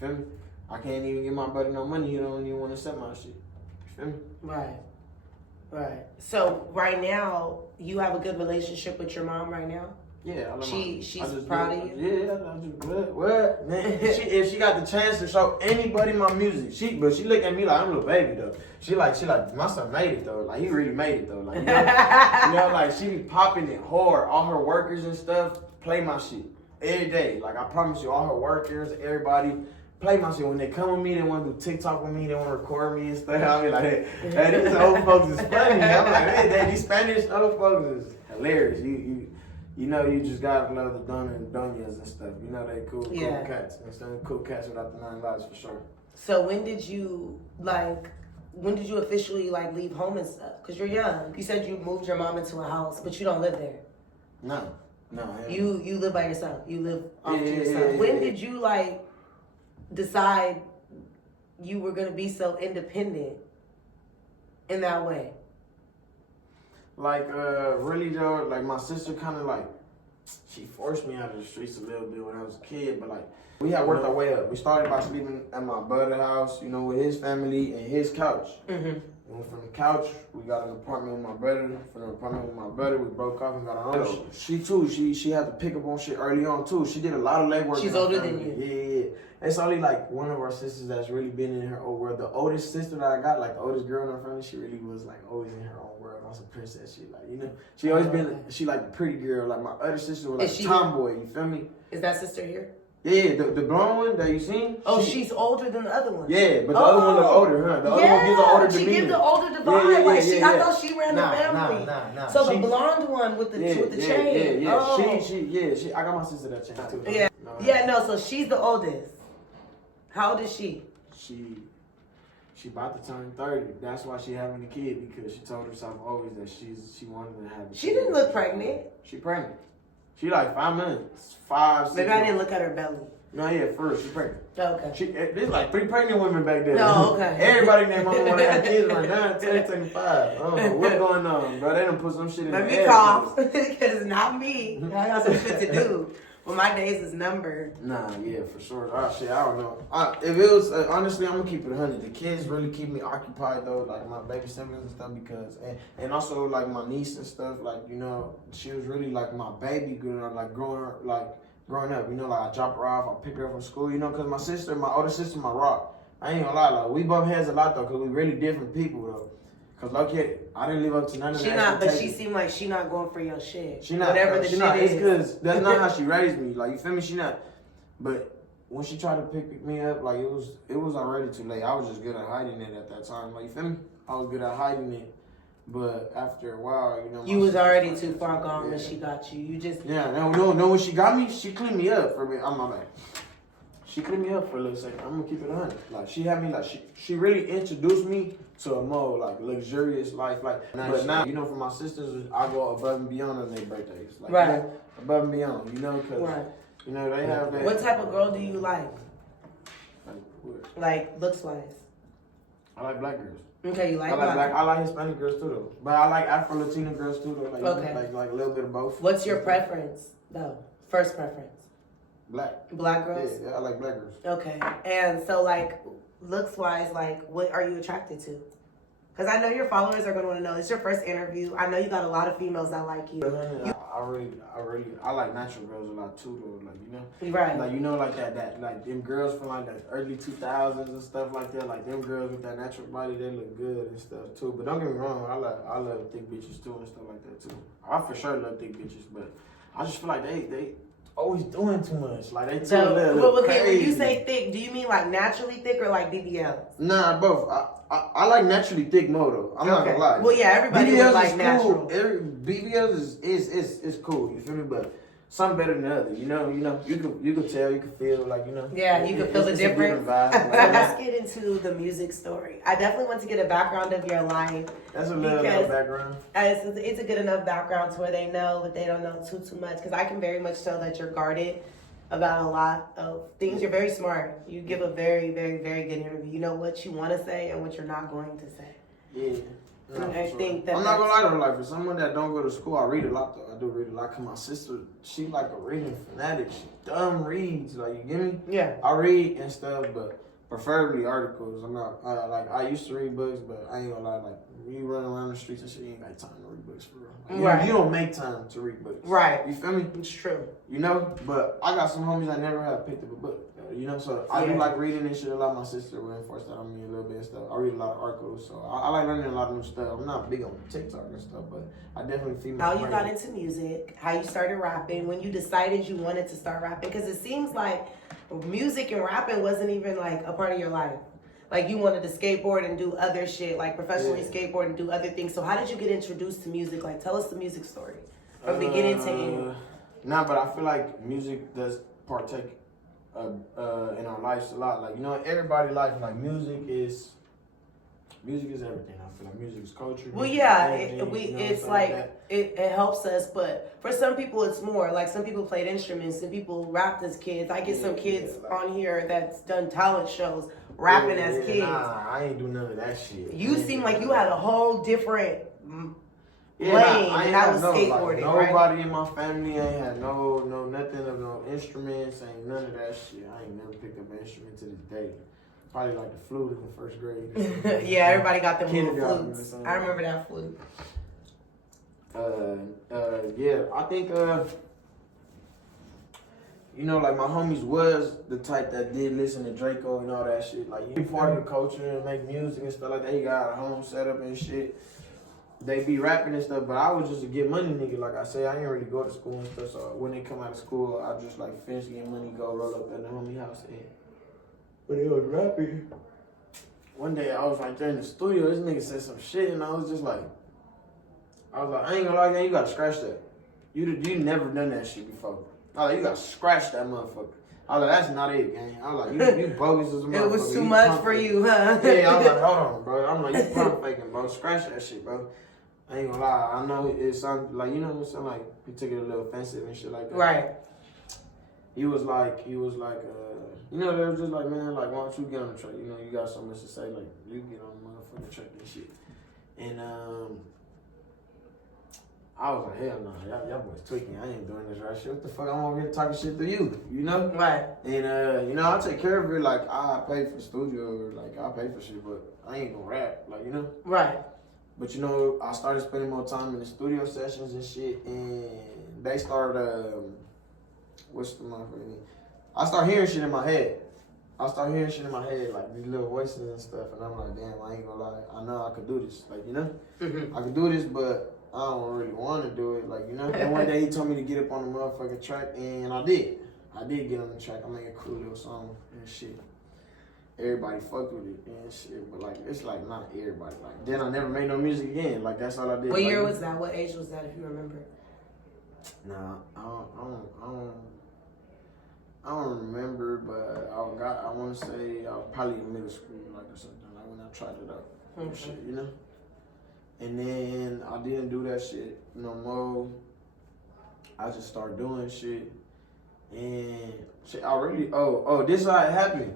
feel me? I can't even give my brother no money, he don't even want to accept my shit. You feel me? Right. Right. So right now, you have a good relationship with your mom right now? Yeah, I love she's just proud of you? Yeah, I just what? Man, if she got the chance to show anybody my music, but she look at me like I'm a little baby though. She like my son made it though. Like he really made it though. Like you know, like she be popping it hard. All her workers and stuff play my shit every day. Like I promise you, all her workers, everybody play my shit. When they come with me, they want to do TikTok with me, they want to record me and stuff. I be like, hey, these old folks is funny. I'm like, hey, these Spanish old folks is hilarious. You know, you just gotta love the Donna and Donas and stuff. You know, they cool cats. And some cool cats without the 9 lives for sure. So when did you officially like leave home and stuff? Cause you're young. You said you moved your mom into a house, but you don't live there. No. You live by yourself. You live off to yourself. When did you like decide you were gonna be so independent in that way? Like, really though, like my sister kind of like, she forced me out of the streets a little bit when I was a kid, but like, we had worked our way up. We started by sleeping at my brother's house, you know, with his family and his couch. Mm-hmm. And from the couch, we got an apartment with my brother. From the apartment with my brother, we broke off and got our own. She too, she had to pick up on shit early on too. She did a lot of legwork. She's older than you. Yeah. It's only like one of our sisters that's really been in her own world. The oldest sister that I got, like the oldest girl in our family, she really was like always in her own world. On some princess shit, like, you know. She always been, she like the pretty girl. Like my other sister was like a tomboy, you feel me? Is that sister here? Yeah, the blonde one that you seen. Oh, she's older than the other one. Yeah, but the other one look older, huh? The other one gives an older demeanor. She gives the older divide. I thought she ran the family. Nah. So the blonde one with the chain. Yeah. Oh. She. I got my sister that chain too. Yeah. So she's the oldest. How old is she? She about to turn 30. That's why she having a kid, because she told herself always that she wanted to have a kid. She didn't look pregnant. She pregnant. She like 5 months, 5, 6. Maybe I didn't look at her belly. No, yeah, first she pregnant. Okay. There's like 3 pregnant women back there. No, okay. Everybody named mama want to have kids right now. 10, 25. I don't know what's going on, bro. They done put some shit in Let the me air. cough, because it's not me. I got some shit to do. Well, my days is numbered. Nah, yeah, for sure. Shit, I don't know. If it was, honestly, I'm gonna keep it 100. The kids really keep me occupied though, like my baby siblings and stuff, because, and also like my niece and stuff, like, you know, she was really like my baby growing up, you know, like I drop her off, I pick her up from school, you know, because my older sister, my rock. I ain't gonna lie, like, we bump heads a lot though, because we really different people though. Cause lucky, I didn't live up to none of that. But she seemed like she not going for your shit. She not. Whatever the shit is. It's cause that's not how she raised me. Like, you feel me? She not. But when she tried to pick me up, like it was already too late. I was just good at hiding it at that time. Like, you feel me? I was good at hiding it. But after a while, you know. You was already too far gone when she got you. You just. Yeah. No. When she got me, she cleaned me up for me. I'm my bad. She cleaned me up for a little second. I'm gonna keep it 100. Like, she had me, like, she really introduced me to a more, like, luxurious life. Like, but now, you know, for my sisters, I go above and beyond on their birthdays. Like, right. You know, above and beyond, you know, because, you know, they have that. What type of girl do you like? Like, what? Like, looks-wise? I like black girls. Okay, you like black. I like Hispanic girls, too, though. But I like Afro-Latina girls, too, though. Like, okay. Like a little bit of both. What's your preference, though? First preference? Black. Black girls? Yeah, I like black girls. Okay. And so, like, looks-wise, like, what are you attracted to? Because I know your followers are going to want to know. It's your first interview. I know you got a lot of females that like you. I like natural girls a lot, too, though. Like, you know? Right. Like, you know, like that like, them girls from, like, the early 2000s and stuff like that. Like, them girls with that natural body, they look good and stuff, too. But don't get me wrong. I love thick bitches, too, and stuff like that, too. I for sure love thick bitches, but I just feel like they always doing too much. Like they too So, little okay, when you crazy. say thick, do you mean like naturally thick or like BBLs? Nah, both. I like naturally thick more though. I'm not gonna lie. Well, yeah, everybody would like natural. Cool. BBLs is cool. You feel me? But some better than the other. You know. You could tell. You could feel. Like Yeah, you can feel the difference. Vibe. So let's get into the music story. I definitely want to get a background of your life. That's a little background. It's a good enough background to where they know, but they don't know too much. Because I can very much tell that you're guarded about a lot of things. You're very smart. You give a very, very, very good interview. You know what you want to say and what you're not going to say. Yeah. No, I think that I'm not gonna lie though, like for someone that don't go to school, I read a lot though. I do read a lot. Cause my sister, she like a reading fanatic. She dumb reads, like you get me? Yeah. I read and stuff, but preferably articles. I'm not like I used to read books, but I ain't gonna lie. Like you run around the streets and shit, you ain't got time to read books for real. Like, you don't make time to read books. Right. You feel me? It's true. You know, but I got some homies that never have picked up a book. You know, so I do like reading and shit a lot. My sister will enforce that on me a little bit and stuff. I read a lot of articles, so I like learning a lot of new stuff. I'm not big on TikTok and stuff, but I definitely feel my How you got into music, how you started rapping, when you decided you wanted to start rapping, because it seems like music and rapping wasn't even like a part of your life. Like you wanted to skateboard and do other shit, like professionally skateboard and do other things. So how did you get introduced to music? Like tell us the music story from beginning to end. Nah, but I feel like music does partake in our lives a lot. Like everybody's life, like music is everything. I feel like music is culture. Well, yeah, it's like it helps us, but for some people it's more. Like some people played instruments and people rapped as kids. I get some kids on here that's done talent shows rapping as kids. Nah, I ain't do none of that shit. You seem like you had a whole different lane, and I was skateboarding. Nobody right? in my family ain't had no nothing of no instruments, ain't none of that shit. I ain't never picked up an instrument to this day. Probably like the flute in the first grade. Yeah, everybody got them little Kindergarten flutes. or something. I remember that flute. Yeah, I think like my homies was the type that did listen to Draco and all that shit. Like you part of the culture and make music and stuff like that. He got a home set up and shit. They be rapping and stuff, but I was just a get money nigga. Like I say, I didn't really go to school and stuff. So when they come out of school, I just like finish getting money, go roll up at the homie house. And when they was rapping, one day I was right there in the studio. This nigga said some shit, and I was like, I ain't gonna lie, gang, you gotta scratch that. You never done that shit before. I was like, you gotta scratch that motherfucker. I was like, that's not it, gang. I was like, you bogus as a motherfucker. It was too much for you, huh? Yeah, I was like, hold on, bro. I'm like, you pump faking, bro. Scratch that shit, bro. I ain't gonna lie. I know it sounds like, it sound like he took it a little offensive and shit like that. Right. He was like, they was just like, man, like, why don't you get on the track? You got so much to say, like, you get on the motherfucking track and shit. And I was like, hell no, y'all boys tweaking. I ain't doing this right shit. What the fuck? I'm over here talking shit to you, Right. And I take care of it. Like I pay for studio, or like I pay for shit, but I ain't gonna rap, like Right. But I started spending more time in the studio sessions and shit, and they started what's the motherfucker name? I start hearing shit in my head. Like these little voices and stuff, and I'm like, damn, I ain't gonna lie. I know I could do this, like Mm-hmm. I could do this, but I don't really want to do it, like And one day he told me to get up on the motherfucking track, and I did. I did get on the track. I made a cool little song and shit. Everybody fucked with it and shit, but like it's like not everybody. Like then I never made no music again. Like that's all I did. What year was that? What age was that? If you remember. Nah, I don't remember, but I want to say I was probably in middle school, like or something, like when I tried it out and shit, And then I didn't do that shit no more. I just started doing shit, and shit. This is how it happened.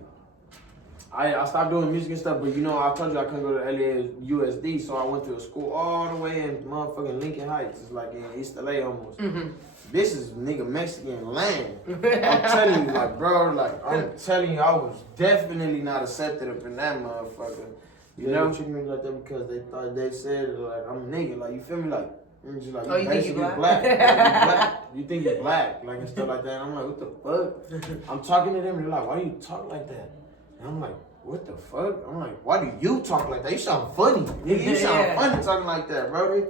I stopped doing music and stuff, but I told you I couldn't go to LAUSD, so I went to a school all the way in motherfucking Lincoln Heights. It's like in East LA almost. Mm-hmm. This is nigga Mexican land. I'm telling you, like, bro, like, I'm telling you, I was definitely not accepted up in that motherfucker. You know? They treated me like that because they said, like, I'm a nigga, like, you feel me? Like, I'm just like, you think you black? Like, you black. You think you're black, like, and stuff like that. And I'm like, what the fuck? I'm talking to them, and they're like, why do you talk like that? And I'm like, what the fuck? I'm like, why do you talk like that? You sound funny. Nigga, you sound funny talking like that, bro. They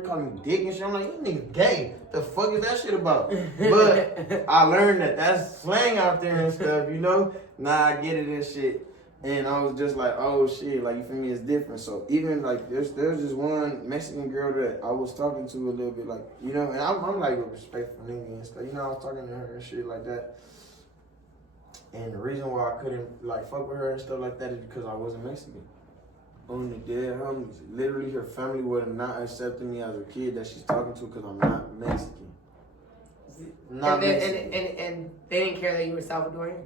calling me dick and shit. I'm like, you niggas gay. The fuck is that shit about? But I learned that that's slang out there and stuff, you know? Nah, I get it and shit. And I was just like, oh shit, like, you feel me, it's different. So even like there's just one Mexican girl that I was talking to a little bit, like, you know, and I'm like a respectful nigga and stuff. You know, I was talking to her and shit like that. And the reason why I couldn't like fuck with her and stuff like that is because I wasn't Mexican. On the dead homies, literally her family would have not accepted me as a kid that she's talking to because I'm not Mexican. Not Mexican. And they didn't care that you were Salvadorian?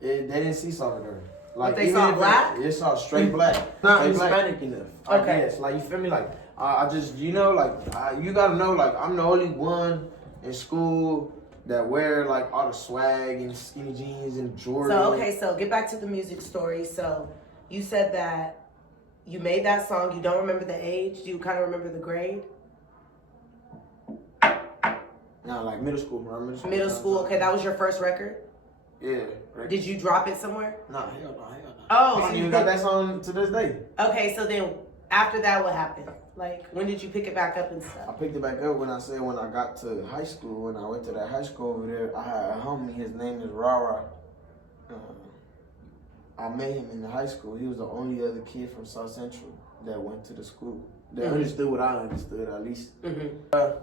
They didn't see Salvadorian. Like, but they saw black? They saw straight black. Not Hispanic enough. Okay. Yes, like, you feel me? Like, I just, you know, like, you gotta know, like, I'm the only one in school that wear, like, all the swag and skinny jeans and Jordan. So, okay, so get back to the music story. So, you said that you made that song. You don't remember the age. Do you kind of remember the grade? No, like, middle school, bro. Middle school. Okay, that was your first record? Yeah. Right. Did you drop it somewhere? Nah, hell no. Oh, I don't even got that song to this day. Okay, so then after that, what happened? Like, when did you pick it back up and stuff? I picked it back up when I got to high school. When I went to that high school over there, I had a homie. His name is Rara. I met him in the high school. He was the only other kid from South Central that went to the school. That understood what I understood, at least. Yeah,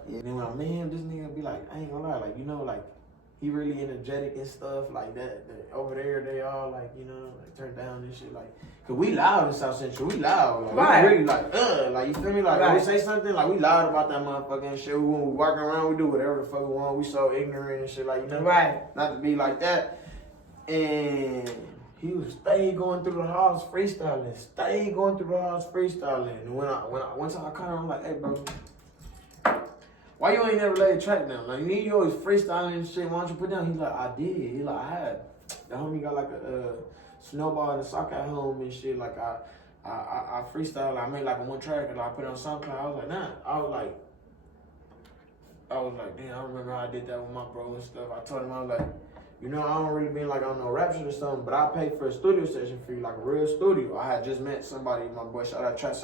and then when I met him, this nigga be like, I ain't gonna lie, like, you know, like, he really energetic and stuff like that. Over there, they all like, you know, like turned down and shit. Like, cause we loud in South Central. We loud. Like, right. We really like, you feel me? Like, when we say something, like, we loud about that motherfucking shit. When we walking around, we do whatever the fuck we want. We so ignorant and shit, like, you know? Right. Not to be like that. And he was stay going through the halls freestyling. And when one time I caught him, I'm like, hey, bro. Why you ain't never laid a track down? Like, you always freestyling and shit. Why don't you put down? He's like, I did. He like, I had. The homie got like a snowball and a sock at home and shit. Like, I freestyle. I made like a one track and I put it on SoundCloud. I was like, nah. I was like, damn, I remember how I did that with my bro and stuff. I told him, I was like, you know, I don't really mean like on no rap shit or something, but I paid for a studio session for you, like a real studio. I had just met somebody, my boy, shout out Trash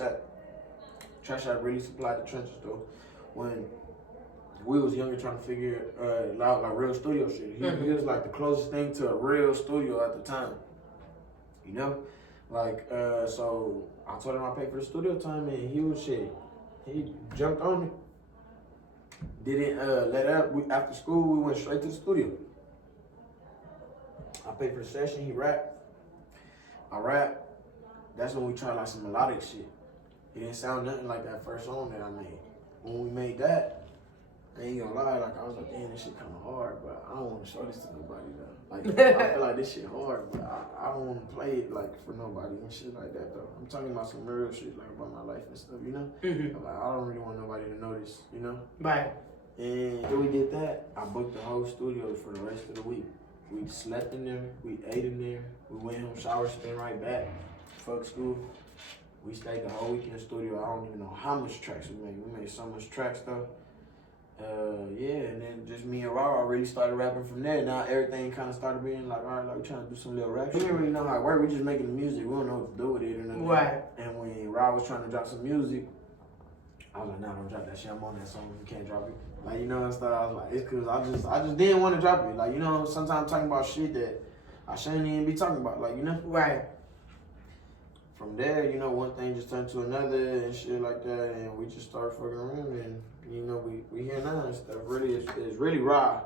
Shot really supplied the trenches though. When we was younger trying to figure out like real studio shit. He was like the closest thing to a real studio at the time. You know? Like, so I told him I paid for the studio time and he was shit. He jumped on me. Didn't let up. After school, we went straight to the studio. I paid for the session, he rapped. I rapped. That's when we tried like some melodic shit. It didn't sound nothing like that first song that I made. When we made that, I ain't gonna lie, like I was like, damn, this shit kinda hard, but I don't wanna show this to nobody though. Like, I feel like this shit hard, but I don't wanna play it like for nobody and shit like that though. I'm talking about some real shit, like about my life and stuff, you know? Like, I don't really want nobody to know this, you know? Right. And after we did that, I booked the whole studio for the rest of the week. We slept in there, we ate in there, we went home, shower, spin right back, fuck school. We stayed the whole week in the studio. I don't even know how much tracks we made. We made so much tracks though. Yeah, and then just me and Rara really started rapping from there. Now everything kind of started being like, all right, like we trying to do some little rap. We didn't really know how it worked. We just making the music. We don't know what to do with it or nothing. Right. And when Rara was trying to drop some music, I was like, nah, don't drop that shit. I'm on that song. You can't drop it. Like, you know, and stuff. I was like, it's cause I just didn't want to drop it. Like, you know, sometimes I'm talking about shit that I shouldn't even be talking about. Like, you know. Right. From there, you know, one thing just turned to another and shit like that, and we just started fucking around, and you know, we here now and stuff. Really, it's really Ra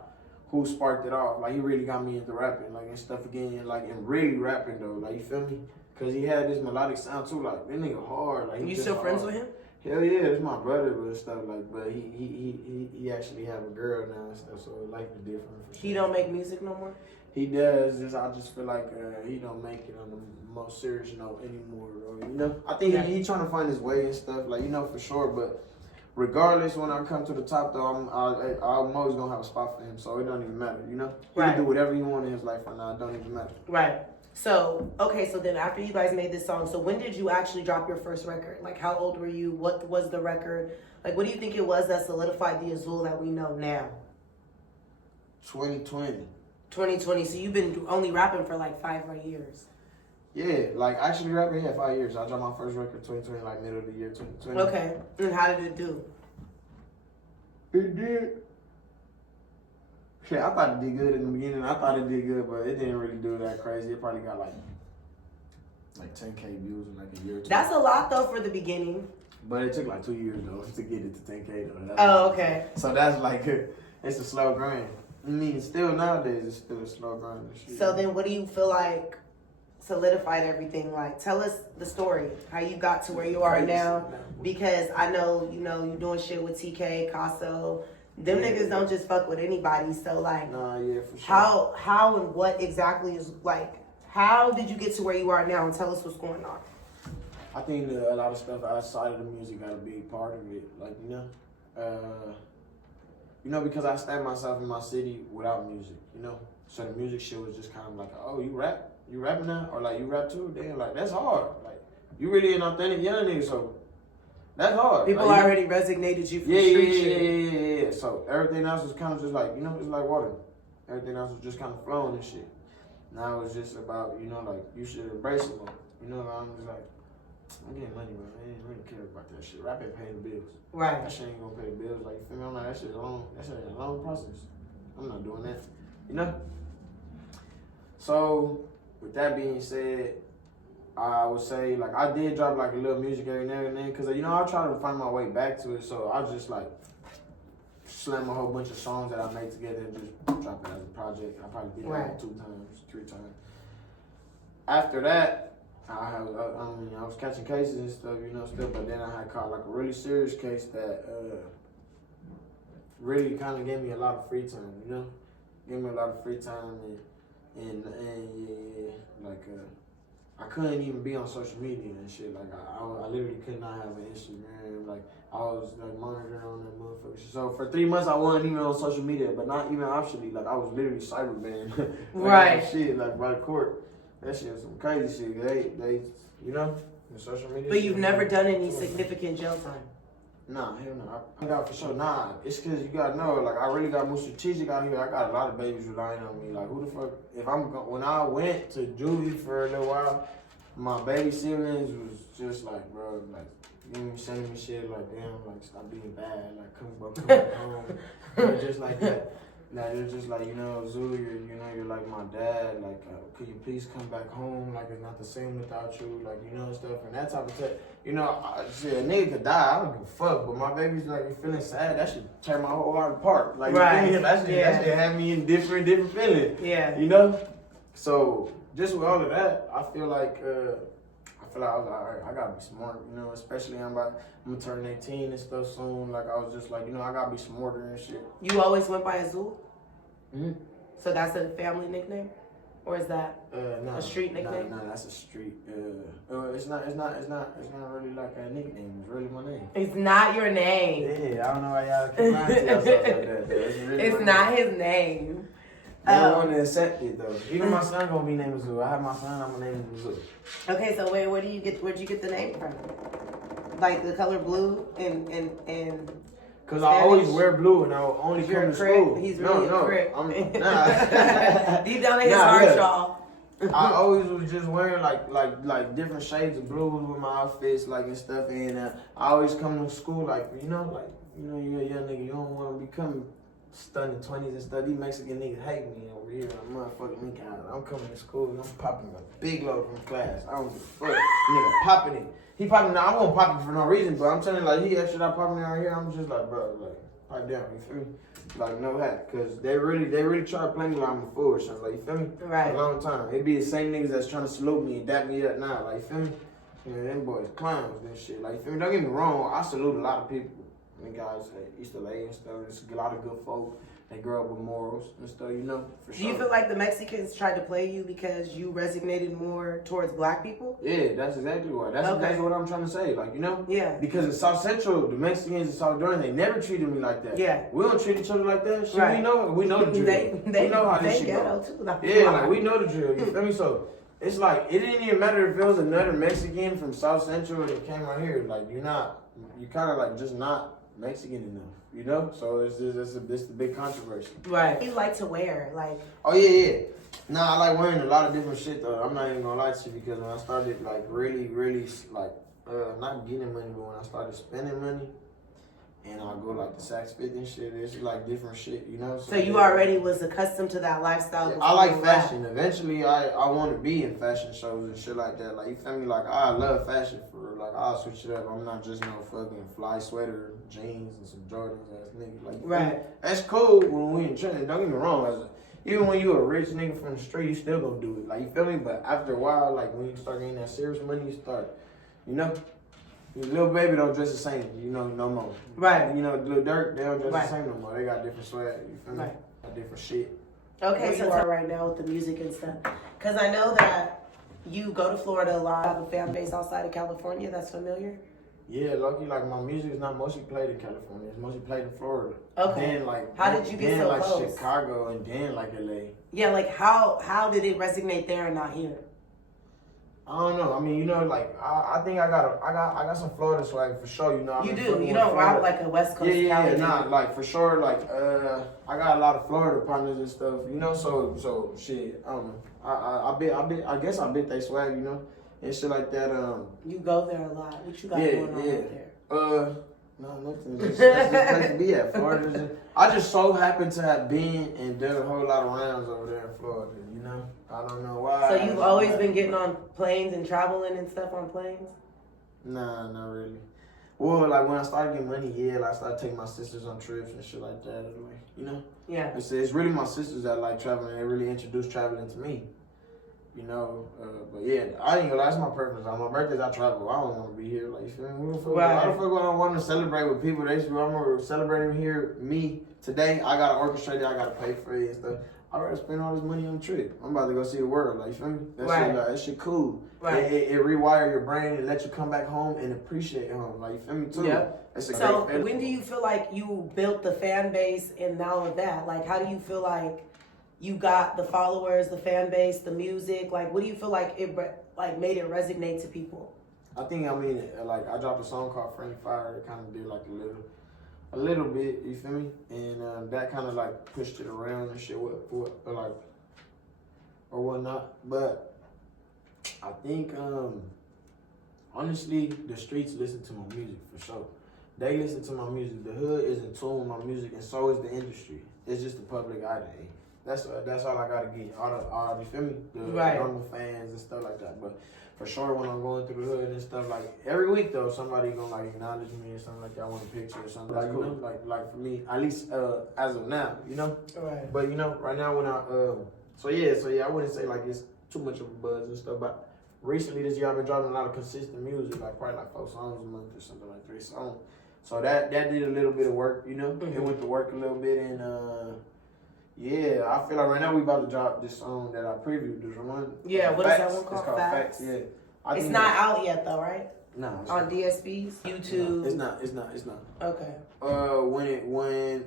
who sparked it off. Like, he really got me into rapping, like, and stuff again, like, and really rapping though, like, you feel me? Cause he had this melodic sound too, like, that nigga hard. Like, You still friends with him? Hell yeah, it's my brother and stuff, like, but he actually have a girl now and stuff, so life is different. For sure. He don't make music no more? He does. I just feel like he don't make it on the most serious note anymore. Or, you know, I think he trying to find his way and stuff. Like, you know, for sure. But regardless, when I come to the top, though, I'm always gonna have a spot for him. So it don't even matter. You know, he can do whatever he want in his life right now. It don't even matter. Right. So okay. So then after you guys made this song, so when did you actually drop your first record? Like, how old were you? What was the record? Like, what do you think it was that solidified the Azul that we know now? 2020. 2020, so you've been only rapping for like 5 years. Yeah, like actually rapping, 5 years. I dropped my first record 2020, like middle of the year 2020. Okay. And how did it do? It did. Shit, I thought it did good in the beginning. I thought it did good, but it didn't really do that crazy. It probably got like 10K views in like a year or two. That's a lot though for the beginning. But it took like 2 years though to get it to 10K though. Oh, okay. So that's like it's a slow grind. I mean, still nowadays it's still a slow grind. And shit. So then, what do you feel like solidified everything? Like, tell us the story, how you got to where you are now. Because I know, you doing shit with TK, Casso. Them niggas don't just fuck with anybody. So like, nah, yeah, for sure. How and what exactly is like? How did you get to where you are now? And tell us what's going on. I think that a lot of stuff outside of the music got to be part of it. Like, because I stand myself in my city without music, So the music shit was just kind of like, oh, you rap? You rapping now? Or like, you rap too? Damn, like, that's hard. Like, you really an authentic young nigga, so that's hard. People like, already resignated you from street shit. Yeah. So everything else was kind of just like, it's like water. Everything else was just kind of flowing and shit. Now it's just about, like, you should embrace it more. I'm just like, I'm getting money, bro. I ain't really care about that shit. Rap ain't paying the bills. Right. That shit ain't gonna pay the bills. Like, you feel me? I'm like, that shit is a long process. I'm not doing that. So, with that being said, I would say, like, I did drop, like, a little music every now and then. Because, I try to find my way back to it. So, I just, like, slam a whole bunch of songs that I made together and just drop it as a project. I probably did that 2 times, 3 times. After that, I was catching cases and stuff, but then I had caught like a really serious case that really kind of gave me a lot of free time, Gave me a lot of free time and I couldn't even be on social media and shit. Like I literally could not have an Instagram. Like I was like monitoring on that motherfucker. So for 3 months I wasn't even on social media, but not even optionally. Like I was literally cyber banned. Like, right. Shit, like by the court. That shit was some crazy shit. They, in social media. But you've never done any significant jail time? Nah, hell no. I got for sure. Nah, it's cause you gotta know, like I really got more strategic out here. I got a lot of babies relying on me. Like who the fuck? When I went to juvie for a little while, my baby siblings was just like, bro, like sending me shit like, damn, like stop being bad, like come back home, just like that. Now they're just like, Azul, you're like my dad. Like, could you please come back home? Like, it's not the same without you. Like, stuff and that type of stuff. Shit, a nigga could die. I don't give a fuck. But my baby's like, you feeling sad? That should tear my whole heart apart. Like, right. That should have me in different feelings. Yeah. So just with all of that, I feel like I was like, all right, I gotta be smart. Especially I'm gonna turn 18 and stuff soon. Like I was just like, I gotta be smarter and shit. You always went by Azul? Mm-hmm. So that's a family nickname, or is that a street nickname? No, that's a street. It's not really like a nickname. It's really my name. It's not your name. Yeah, I don't know why y'all keep lying to yourself like that. Though. It's not his name. They don't want to accept it though. Even my son gonna be named Azul. I have my son. I'm gonna name him Azul. Okay, so where'd you get the name from? Like the color blue and. Cause I always wear blue and I will only come to school. He's really a crip. Nah. Deep down in his heart, y'all. I always was just wearing like different shades of blues with my outfits, like and stuff. And I always come to school like you're a young nigga. You don't want to become stunned in 20s and stuff. These Mexican niggas hate me over here. I'm motherfucking me kind. I'm coming to school and I'm popping a big load from class. I don't give a fuck. Nigga popping it. He popping now. I won't pop it for no reason, but I'm telling you, like he extra not popping out here. I'm just like, bro, like pipe down. You feel me? Like no hat, cause they really try to play me like I'm a fool or something. Like you feel me? Right. For a long time. It be the same niggas that's trying to salute me and dap me up now. Like you feel me? Them boys clowns and shit. Like you feel me? Don't get me wrong. I salute a lot of people. And guys at East LA and stuff. There's a lot of good folk. They grow up with morals and stuff, for sure. Do you feel like the Mexicans tried to play you because you resonated more towards black people? Yeah, that's exactly why. That's exactly what I'm trying to say. Like, Yeah. Because in South Central, the Mexicans and Salvadorans, they never treated me like that. Yeah. We don't treat each other like that. Shit, right. we know the drill. We know how this shit goes. Yeah, like we know the drill. You feel me? So it's like it didn't even matter if it was another Mexican from South Central that came out here. Like you kind of like just not Mexican enough, So it's the big controversy. Right. What do you like to wear? Like. Oh yeah. Nah, I like wearing a lot of different shit though. I'm not even gonna lie to you because when I started like really like not getting money, but when I started spending money and I go like the Saks Fifth and shit, it's like different shit, you know. So you already was accustomed to that lifestyle. Yeah, I like fashion. Eventually, I want to be in fashion shows and shit like that. Like you feel me? Like I love fashion for real. Like I'll switch it up. I'm not just no fucking fly sweater, jeans, and some Jordans ass nigga. Like right. That's cool when we in training. Don't get me wrong. Even when you a rich nigga from the street, you still gonna do it. Like you feel me? But after a while, like when you start getting that serious money, you start, you know. Your little baby don't dress the same, you know, no more. Right. And, you know, Lil Durk, they don't dress the same no more. They got different swag, you feel me? Right. Got different shit. Okay, so you are right now with the music and stuff. Because I know that you go to Florida a lot. Have a fan base outside of California that's familiar? Yeah, lucky, like my music is not mostly played in California. It's mostly played in Florida. Okay. Then like, how did you get so like close? Chicago and then like LA. Yeah, like how did it resonate there and not here? I don't know. I mean, you know, like I think I got some Florida swag for sure. You know, You do. You don't rap like a West Coast. Yeah, nah, like for sure. Like I got a lot of Florida partners and stuff. You know, so shit. I don't know. I guess I bit they swag. You know, and shit like that. You go there a lot. What you got going on out there? No, nothing. That's just a place to be at. Florida. I just so happen to have been and done a whole lot of rounds over there in Florida. You know, I don't know why. So you've always been getting on planes and traveling and stuff on planes? Nah, not really. Well, like when I started getting money, yeah, like I started taking my sisters on trips and shit like that. Like, you know. Yeah. It's really my sisters that like traveling. They really introduced traveling to me. You know, but yeah, I ain't gonna lie, that's my preference. On my birthdays, I travel. I don't want to be here. Like, you feel me? Why the fuck would I want to celebrate with people? I'm gonna celebrate here. Me today, I gotta orchestrate it. I gotta pay for it and stuff. I'd rather spend all this money on a trip. I'm about to go see the world. Like, you feel me? That shit cool. Right. It rewire your brain and let you come back home and appreciate home. Like, you feel me too? Yeah. It's a so great when do you feel like you built the fan base and all of that? Like, how do you feel like you got the followers, the fan base, the music? Like, what do you feel like it like made it resonate to people? I think, I mean, like, I dropped a song called Friendly Fire. It kind of did, like, a little bit, you feel me? And that kind of, like, pushed it around and shit, or whatnot. But I think, honestly, the streets listen to my music, for sure. They listen to my music. The hood is in tune with my music, and so is the industry. It's just the public eye. That's all I gotta get. All you feel me? The normal fans and stuff like that. But for sure, when I'm going through the hood and stuff, like every week though, somebody gonna like acknowledge me or something like that. I want a picture or something. Like, cool. You know, like for me, at least as of now, you know. Right. But you know, right now when so yeah, I wouldn't say like it's too much of a buzz and stuff. But recently this year, I've been dropping a lot of consistent music, like probably like 4 songs a month or something, like 3 songs. So that did a little bit of work, you know. Mm-hmm. It went to work a little bit and. Yeah, I feel like right now we about to drop this song that I previewed. This one. Yeah, what is that one called? It's called Facts. Yeah. It's not out yet though, right? No. On DSPs, YouTube. No, it's not. Okay. When it will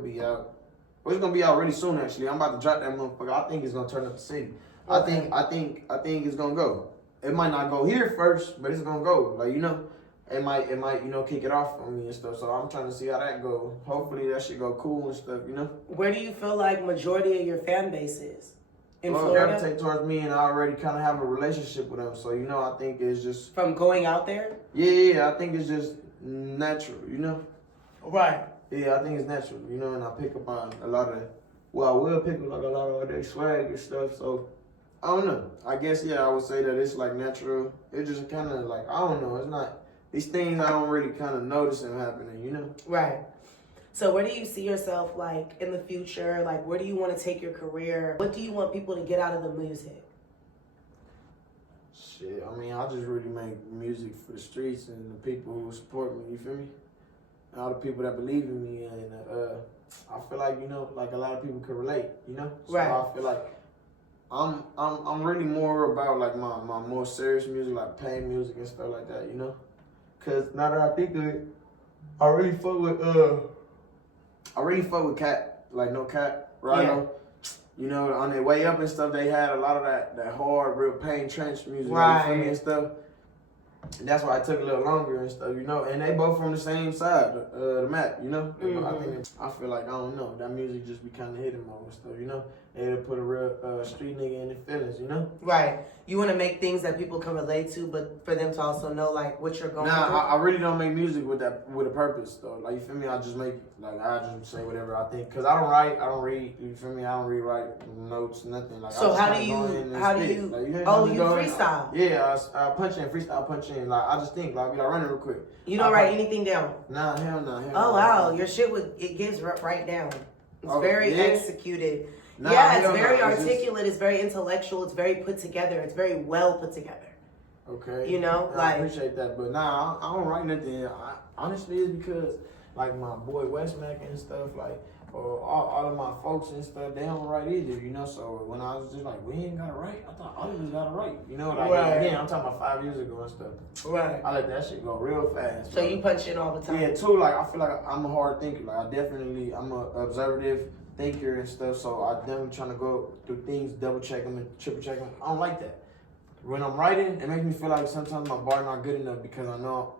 be out. Well, it's gonna be out really soon. Actually, I'm about to drop that motherfucker. I think it's gonna turn up the city. Okay. I think it's gonna go. It might not go here first, but it's gonna go. Like, you know. It might, you know, kick it off on me and stuff. So I'm trying to see how that go. Hopefully that shit go cool and stuff, you know. Where do you feel like majority of your fan base is? In Florida? Gravitate towards me, and I already kind of have a relationship with them. So, you know, I think it's just... From going out there? Yeah, I think it's just natural, you know. Right. Yeah, I think it's natural, you know, and I pick up on a lot of... Well, I will pick up like a lot of their swag and stuff, so... I don't know. I guess, yeah, I would say that it's like natural. It just kind of like, I don't know, it's not... These things I don't really kind of notice them happening, you know? Right. So where do you see yourself, like, in the future? Like, where do you want to take your career? What do you want people to get out of the music? Shit, I mean, I just really make music for the streets and the people who support me, you feel me? And all the people that believe in me. And I feel like, you know, like a lot of people can relate, you know? So right. I feel like I'm really more about, like, my more serious music, like pain music and stuff like that, you know? Cause now that I think of it, I really fuck with Cat, like No Cat, right? Yeah. You know, on their way up and stuff, they had a lot of that hard, real pain trench music, right? You feel me and stuff. And that's why I took a little longer and stuff, you know. And they both from the same side, the map, you know. I feel like, I don't know, that music just be kind of hitting more and stuff, you know. It'll put a real street nigga in the feelings, you know. Right. You want to make things that people can relate to, but for them to also know like what you're going through. I really don't make music with a purpose though. Like, you feel me? I just make it. Like, I just say whatever I think. Cause I don't write, I don't read. You feel me? I don't rewrite notes, nothing. Like, so how do you freestyle? Yeah, I punch in, freestyle punch in. Like, I just think, like, be like running real quick. You don't write anything down? Nah, hell no. Oh wow, your shit it gives right down. It's very executed. Nah, yeah, it's very articulate. It's very intellectual. It's very put together. It's very well put together. Okay. You know, I appreciate that, but nah, I don't write nothing. Honestly, it's because like my boy Westmac and stuff, like, or all of my folks and stuff, they don't write either, you know. So when I was just like, we ain't gotta write, I thought all of us gotta write, you know. Like, again, I'm talking about 5 years ago and stuff. Right. I let that shit go real fast. So you punch in all the time. Yeah, too. Like, I feel like I'm a hard thinker. Like, I'm a observative thinker and stuff. So I definitely trying to go through things, double check them and triple check them. I don't like that. When I'm writing, it makes me feel like sometimes my bar not good enough because I know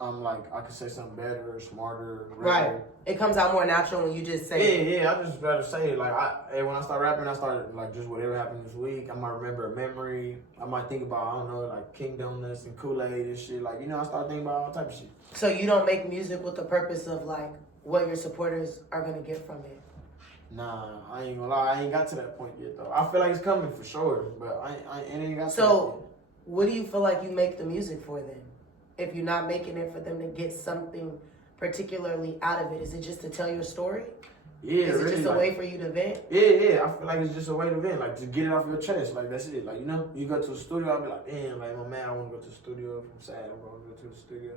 I'm like, I could say something better, smarter. Right. It comes out more natural when you just say it. Yeah, I just rather say it. Like, when I start rapping, I start like just whatever happened this week. I might remember a memory. I might think about, I don't know, like King Donuts and Kool-Aid and shit. Like, you know, I start thinking about all type of shit. So you don't make music with the purpose of like what your supporters are gonna get from it? Nah, I ain't gonna lie. I ain't got to that point yet, though. I feel like it's coming for sure, but I ain't got to that point. So, what do you feel like you make the music for then? If you're not making it for them to get something particularly out of it, is it just to tell your story? Yeah, is it really, just a way for you to vent? Yeah. I feel like it's just a way to vent, like to get it off your chest. Like, that's it. Like, you know, you go to the studio, I'll be like, damn, like, my man, I want to go to the studio. If I'm sad, I'm going to go to the studio.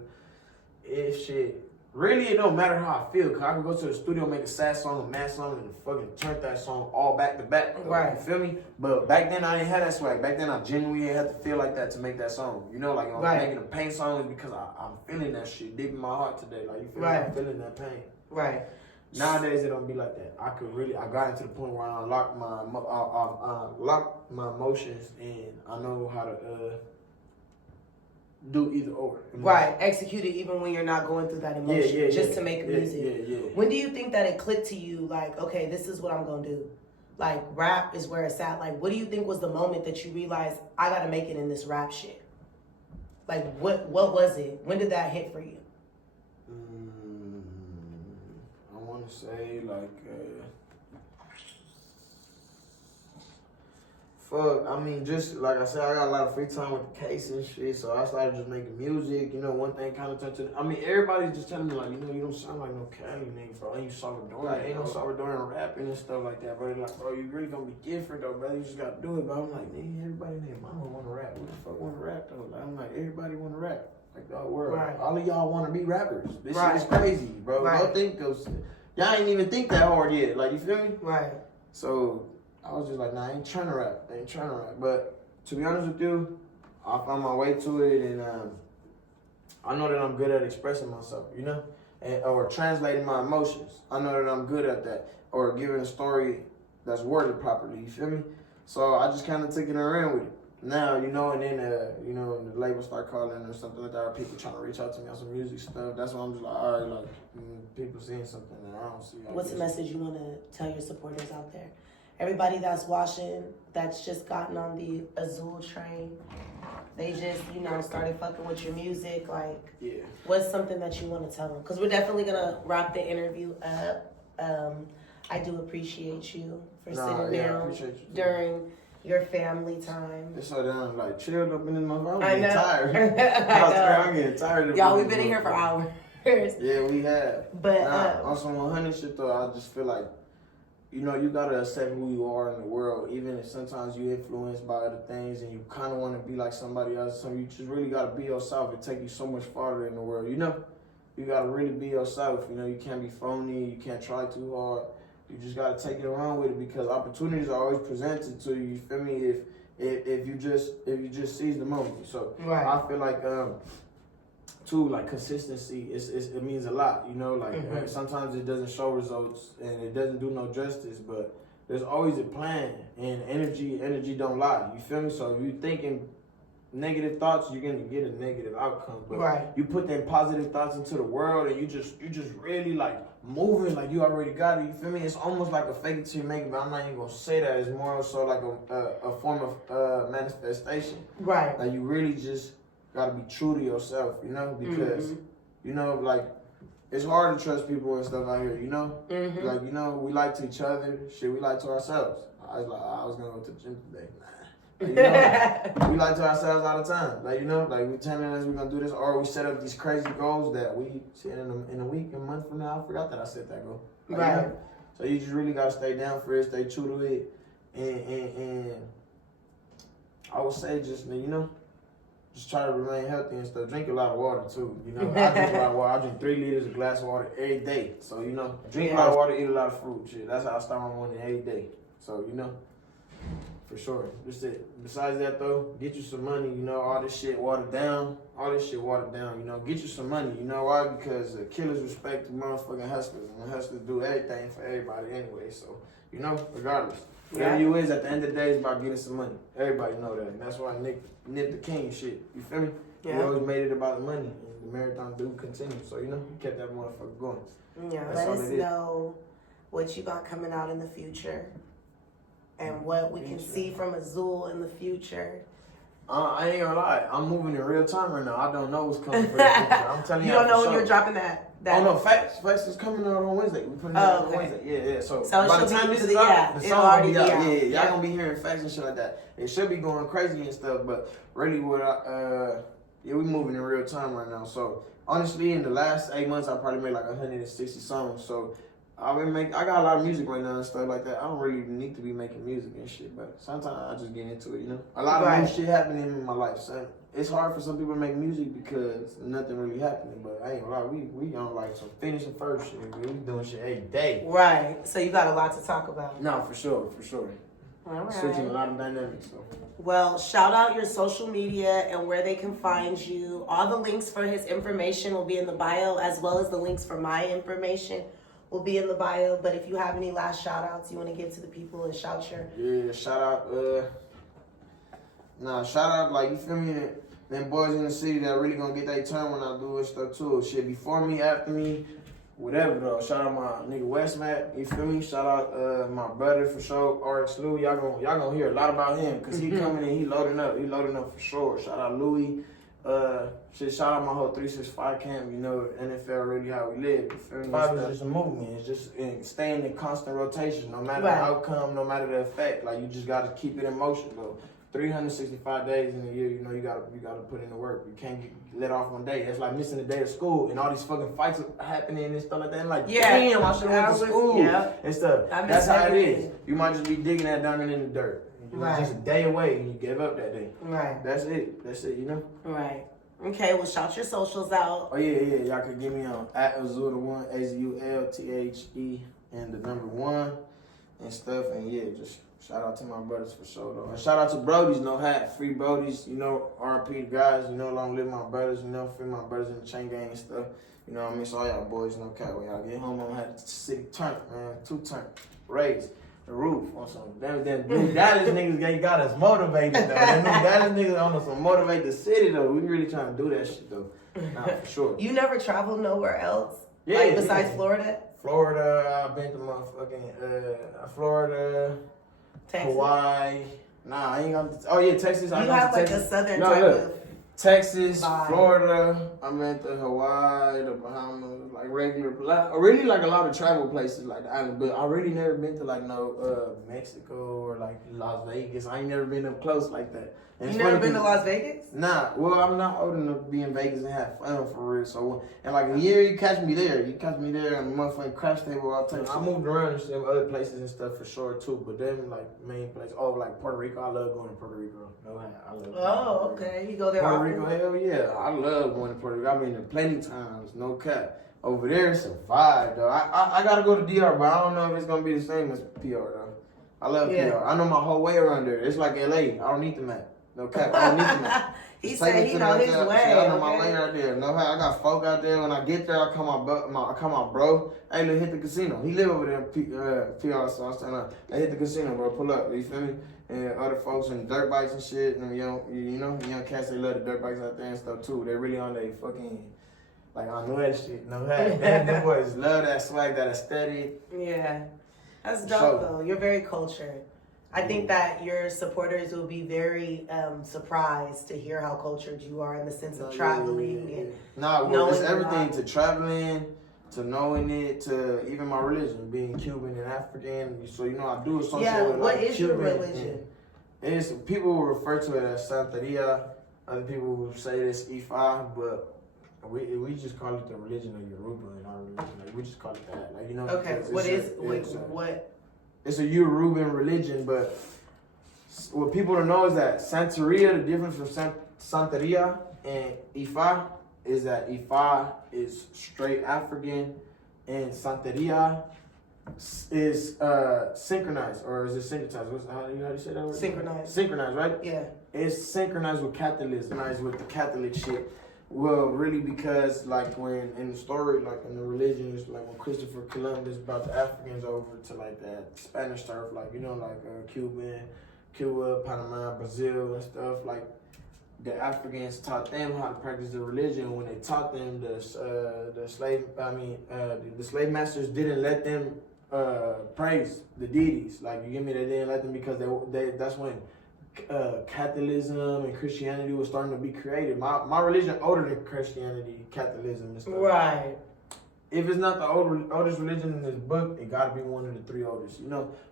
If shit. Really, it don't matter how I feel, cause I can go to the studio, make a sad song, a mad song, and fucking turn that song all back to back. Right. You feel me? But back then, I didn't have that swag. Back then, I genuinely had to feel like that to make that song. You know, like, if I'm making a pain song, it's because I'm feeling that shit deep in my heart today. Like, you feel me? I'm feeling that pain. Right. Nowadays, it don't be like that. I got into the point where I unlocked my emotions, and I know how to do either or. Right, execute it even when you're not going through that emotion, just to make music. Yeah. When do you think that it clicked to you, like, okay, this is what I'm gonna do? Like, rap is where it's at. Like, what do you think was the moment that you realized, I gotta make it in this rap shit? Like, what was it? When did that hit for you? I want to say, like, I mean, just like I said, I got a lot of free time with the case and shit, so I started just making music. You know, one thing kind of turned to, I mean, everybody's just telling me, like, you know, you don't sound like no Cali nigga, bro. Ain't you Salvadorian? Ain't no Salvadorian rapping and stuff like that, bro. Like, bro, you really gonna be different, though, brother. You just gotta do it, but I'm like, nigga, everybody and their mama wanna rap. Who the fuck wanna rap, though? Like, I'm like, everybody wanna rap. Like, the whole world. Right. All of y'all wanna be rappers. This shit is crazy, bro. Don't think those, y'all ain't even think that hard yet. Like, you feel me? Right. So, I was just like, nah, I ain't trying to rap. But to be honest with you, I found my way to it, and I know that I'm good at expressing myself, you know, or translating my emotions. I know that I'm good at that, or giving a story that's worded properly. You feel me? So I just kind of took it and ran with it. Now, you know, and then you know, the label start calling or something like that, or people trying to reach out to me on some music stuff. That's why I'm just like, all right, like people seeing something that I don't see. What's the message you want to tell your supporters out there? Everybody that's watching, that's just gotten on the Azul train, they just, you know, started fucking with your music. Like, what's something that you want to tell them? Because we're definitely going to wrap the interview up. I do appreciate you for sitting down during your family time. It's so damn, like, chilled up in this motherfucker. I'm getting tired. I'm getting tired. Y'all, we've been in here for hours. Yeah, we have. But on some 100 shit, though, I just feel like, you know, you gotta accept who you are in the world, even if sometimes you're influenced by other things and you kind of want to be like somebody else. So you just really gotta be yourself. It take you so much farther in the world, you know. You gotta really be yourself. You know, you can't be phony. You can't try too hard. You just gotta take it around with it because opportunities are always presented to you. You feel me? If you just seize the moment. So I feel like too, like, consistency, it means a lot, you know, like, sometimes it doesn't show results and it doesn't do no justice, but there's always a plan, and energy don't lie, you feel me? So if you thinking negative thoughts, you're gonna get a negative outcome. But Right. you put them positive thoughts into the world, and you just really like moving like you already got it. You feel me? It's almost like a fake it till you make it, but I'm not even gonna say that. It's more so like a form of manifestation. Right. Like you really just gotta be true to yourself, you know, because you know, like it's hard to trust people and stuff out here, you know. Like you know, we like to each other, shit. We like to ourselves. I was gonna go to the gym today. Like, you know, we lie to ourselves all the time. Like, you know, like we telling us we're gonna do this, or we set up these crazy goals that we set in a week, a month from now. I forgot that I set that goal. Like, Right. You know? So you just really gotta stay down for it, stay true to it, and I would say just you know, just try to remain healthy and stuff. Drink a lot of water too. You know, I drink a lot of water. I drink 3 liters of glass of water every day. So you know, drink a lot of water, eat a lot of fruit. Shit, that's how I start my morning every day. So you know. For sure. Just it. Besides that though, get you some money, you know, all this shit watered down. You know, get you some money. You know why? Because killers respect the motherfucking hustlers. And the hustlers do everything for everybody anyway. So, you know, regardless. Whatever you is, at the end of the day, it's about getting some money. Everybody know that. And that's why Nip the King shit. You feel me? Yeah. He always made it about the money. And the marathon do continue. So, you know, he kept that motherfucker going. Yeah. That's Let all us it is. know what you got coming out in the future. And what we can see from Azul in the future. I ain't gonna lie, I'm moving in real time right now. I don't know what's coming for the future. I'm telling you. You don't know for when sure. you're dropping that. Oh no, facts is coming out on Wednesday. We putting it out on Wednesday. Yeah. So it by should the time be- this is yeah, out, the it'll song already will be be out. out. Yeah, y'all Yeah. gonna be hearing facts and shit like that. It should be going crazy and stuff, but really what we moving in real time right now. So honestly, in the last 8 months, I probably made like 160 songs. So I got a lot of music right now and stuff like that. I don't really need to be making music and shit, but sometimes I just get into it, you know. A lot of new shit happening in my life, son. It's hard for some people to make music because nothing really happening, but I ain't gonna lie, we on like some finishing first shit. We doing shit every day. Right. So you got a lot to talk about. No, for sure. All right. Switching a lot of dynamics. So. Well, shout out your social media and where they can find you. All the links for his information will be in the bio, as well as the links for my information will be in the bio. But if you have any last shout outs you want to give to the people and shout your... Yeah, shout out, like, you feel me, them boys in the city that really gonna get their turn when I do this stuff too. Shit, before me, after me, whatever though. Shout out my nigga Westmat, you feel me? Shout out my brother for sure, RX Lou. Y'all gonna hear a lot about him, cause he coming in, he loading up for sure. Shout out Louis. Shout out my whole 365 camp, you know, NFL really how we live. You feel me? It's just a movement. It's just staying in constant rotation, no matter the outcome, no matter the effect. Like you just gotta keep it in motion though. 365 days in a year, you know, you gotta put in the work. You can't get let off one day. That's like missing a day of school and all these fucking fights are happening and stuff like that. And like, damn, I should have went to school and stuff. That's how it is. You might just be digging that down in the dirt. You're just a day away and you give up that day. Right. That's it, you know? Right. Okay, well, shout your socials out. Oh, yeah. Y'all can get me on @Azul1, AZULTHE, and the number 1 and stuff. And yeah, just shout out to my brothers for sure, though. And shout out to Brodies, no hat, free Brodies, you know, RP guys, you know, long live my brothers, you know, free my brothers in the chain gang and stuff. You know, I miss all y'all boys, no cat. When y'all get home, I'm gonna have the city turn, man, 2 turn, raise the roof on some damn New Dallas niggas got us motivated though. Them New Dallas niggas on some motivate the city though. We really trying to do that shit though. Nah, for sure. You never traveled nowhere else? Yeah. Like besides Florida? Florida, I've been to motherfucking Florida, Texas. Hawaii. Nah, I ain't gonna. Oh yeah, Texas. You have like a southern type of Texas, vibe. Florida. I went to Hawaii, the Bahamas, like regular. Really like a lot of travel places like the island, but I really never been to like no Mexico or like Las Vegas. I ain't never been up close like that. And you never been to Las Vegas? Nah, well, I'm not old enough to be in Vegas and have fun for real. So, in like a year, you catch me there. You catch me there on the motherfucking crash table all the time. I moved around and some other places and stuff for sure too. But them like main place. Oh, like Puerto Rico. I love going to Puerto Rico. No, I love. Oh, okay. You go there Puerto often? Rico, hell yeah. I love going to Puerto Rico. I've been there plenty times. No cap. Over there, it's a vibe though. I gotta go to DR, but I don't know if it's gonna be the same as PR though. I love PR. I know my whole way around there. It's like LA. I don't need the map. No cap. I don't need to know. He Just take said me he to know the his hotel. way. Shit, I know my Okay? lane right there. No, I got folk out there. When I get there, I call my bro. Hey, let's hit the casino. He live over there in PR, so I was telling him, let's hit the casino, bro. Pull up. You feel me? And other folks in dirt bikes and shit. And young cats, they love the dirt bikes out there and stuff too. They really on their fucking, like, I know that shit. No, them boys love that swag, that aesthetic. Yeah. That's dope, though. You're very cultured. I think that your supporters will be very surprised to hear how cultured you are in the sense of traveling. And it's everything to traveling, to knowing it, to even my religion, being Cuban and African. So, I do associate with what like is Cuban. your religion? It's, people will refer to it as Santeria. Other people will say it's Ifa, but we just call it the religion of Yoruba in our religion. Like, we just call it that. Like, Okay, it's a Yoruban religion, but what people don't know is that Santeria, the difference from Santeria and Ifa, is that Ifa is straight African and Santeria is synchronized, or is it synchronized? How do you say that word? Synchronized. Synchronized, right? Yeah. It's synchronized with Catholicism, synchronized with the Catholic shit. Well, really, because like when in the story, like in the religions, like when Christopher Columbus brought the Africans over to like that Spanish turf, like Cuba, Panama, Brazil, and stuff. Like the Africans taught them how to practice the religion. When they taught them, the slave masters didn't let them praise the deities. Like you get me? They didn't let them because they that's when Catholicism and Christianity was starting to be created. My religion older than Christianity, Catholicism and stuff. Right. If it's not the oldest religion in this book, it gotta be one of the three oldest,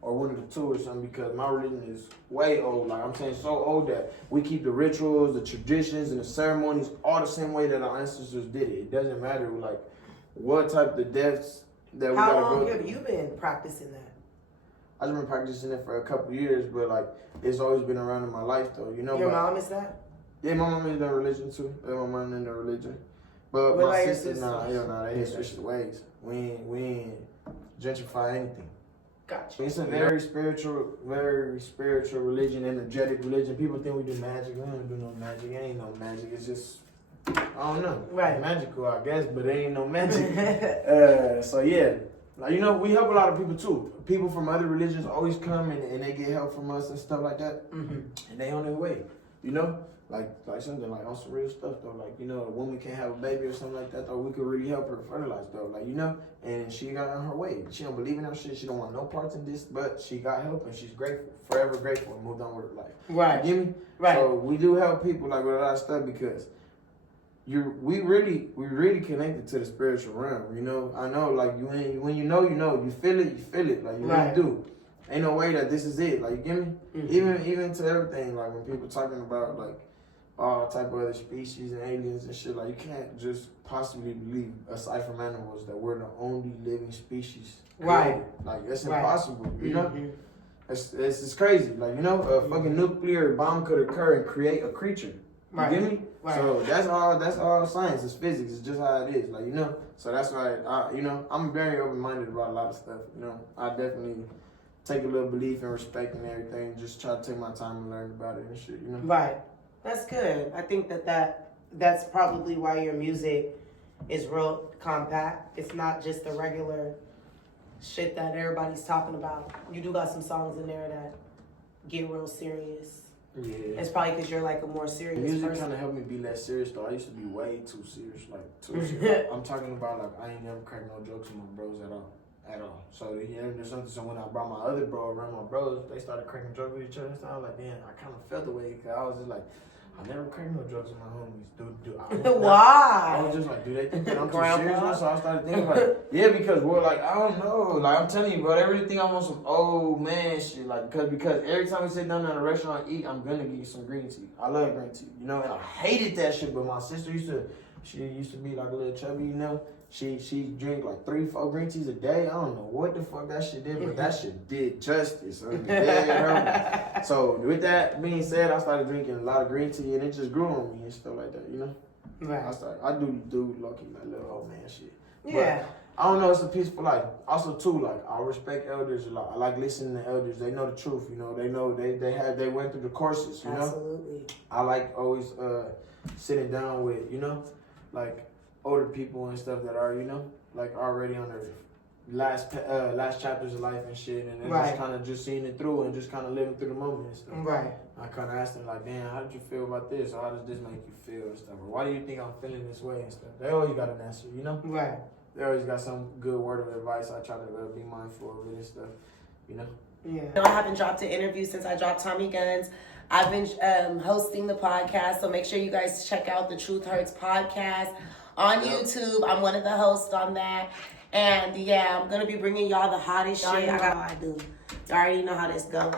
or one of the two or something, because my religion is way old. Like I'm saying, so old that we keep the rituals, the traditions, and the ceremonies all the same way that our ancestors did it. It doesn't matter like what type of deaths that we gotta go through. How long have you been practicing that? I've been practicing it for a couple of years, but like it's always been around in my life though, Your mom is that? Yeah, my mom is in religion too. My mom in the religion. But what my sister, they ain't switched the ways. We ain't gentrify anything. Gotcha. It's a very spiritual religion, energetic religion. People think we do magic. We don't do no magic. It ain't no magic. It's just, I don't know. Right. It's magical, I guess, but it ain't no magic. So yeah. Like, we help a lot of people too. People from other religions always come and they get help from us and stuff like that. Mm-hmm. And they on their way, Like something like on some real stuff though. Like, a woman can't have a baby or something like that though. We could really help her fertilize though. Like, and she got on her way. She don't believe in that shit. She don't want no parts in this, but she got help and she's grateful, forever grateful, and moved on with her life. Right. You get me? Right. So we do help people like with a lot of stuff because we really connected to the spiritual realm, I know, like when you know, you feel it, like you really do. Ain't no way that this is it, like you get me? Mm-hmm. Even to everything, like when people talking about like all type of other species and aliens and shit, like you can't just possibly believe, aside from animals, that we're the only living species created. Right. Like that's impossible, you know? It's crazy, like a fucking nuclear bomb could occur and create a creature. You get me? Right. So that's all science. It's physics. It's just how it is. Like, So that's why I'm very open-minded about a lot of stuff. I definitely take a little belief and respect and everything. Just try to take my time and learn about it and shit. Right. That's good. I think that's probably why your music is real compact. It's not just the regular shit that everybody's talking about. You do got some songs in there that get real serious. Yeah. It's probably because you're like a more serious music person. kind of helped me be less serious though. I used to be way too serious, like too serious. I'm talking about like I ain't never cracked no jokes with my bros at all. So there's something. So when I brought my other bro around my bros, they started cracking jokes with each other. So I was like, damn, I kind of felt the way because I was just like, I never cracked no jokes with my homies. Why? I was just like, do they think that I'm too serious? So I started thinking like, yeah, because we're like, I don't know. Like I'm telling you, bro, they really think I'm on some old man shit. Like because every time we sit down at a restaurant and eat, I'm gonna give you some green tea. I love green tea, and I hated that shit. But my sister used to be like a little chubby, She drink like 3-4 green teas a day. I don't know what the fuck that shit did, but that shit did justice. So with that being said, I started drinking a lot of green tea, and it just grew on me and stuff like that, Right. I do low-key like little old man shit. Yeah. I don't know, it's a peaceful life. Also too, like, I respect elders a lot. I like listening to elders. They know the truth, you know. They went through the courses, you know. Absolutely. I like always sitting down with, you know, like older people and stuff that are, you know, like already on their last chapters of life and shit, and then just kind of just seeing it through and just kind of living through the moment and stuff. Right. I kind of asked them like, damn, how did you feel about this? Or how does this make you feel and stuff? Or why do you think I'm feeling this way and stuff? They always got an answer, you know? Right. They always got some good word of advice. I try to be mindful of it and stuff, you know? Yeah. No, I haven't dropped an interview since I dropped Tommy Guns. I've been hosting the podcast, so make sure you guys check out the Truth Hurts podcast on YouTube. I'm one of the hosts on that. And yeah, I'm going to be bringing y'all the hottest shit. I do. You already know how this goes.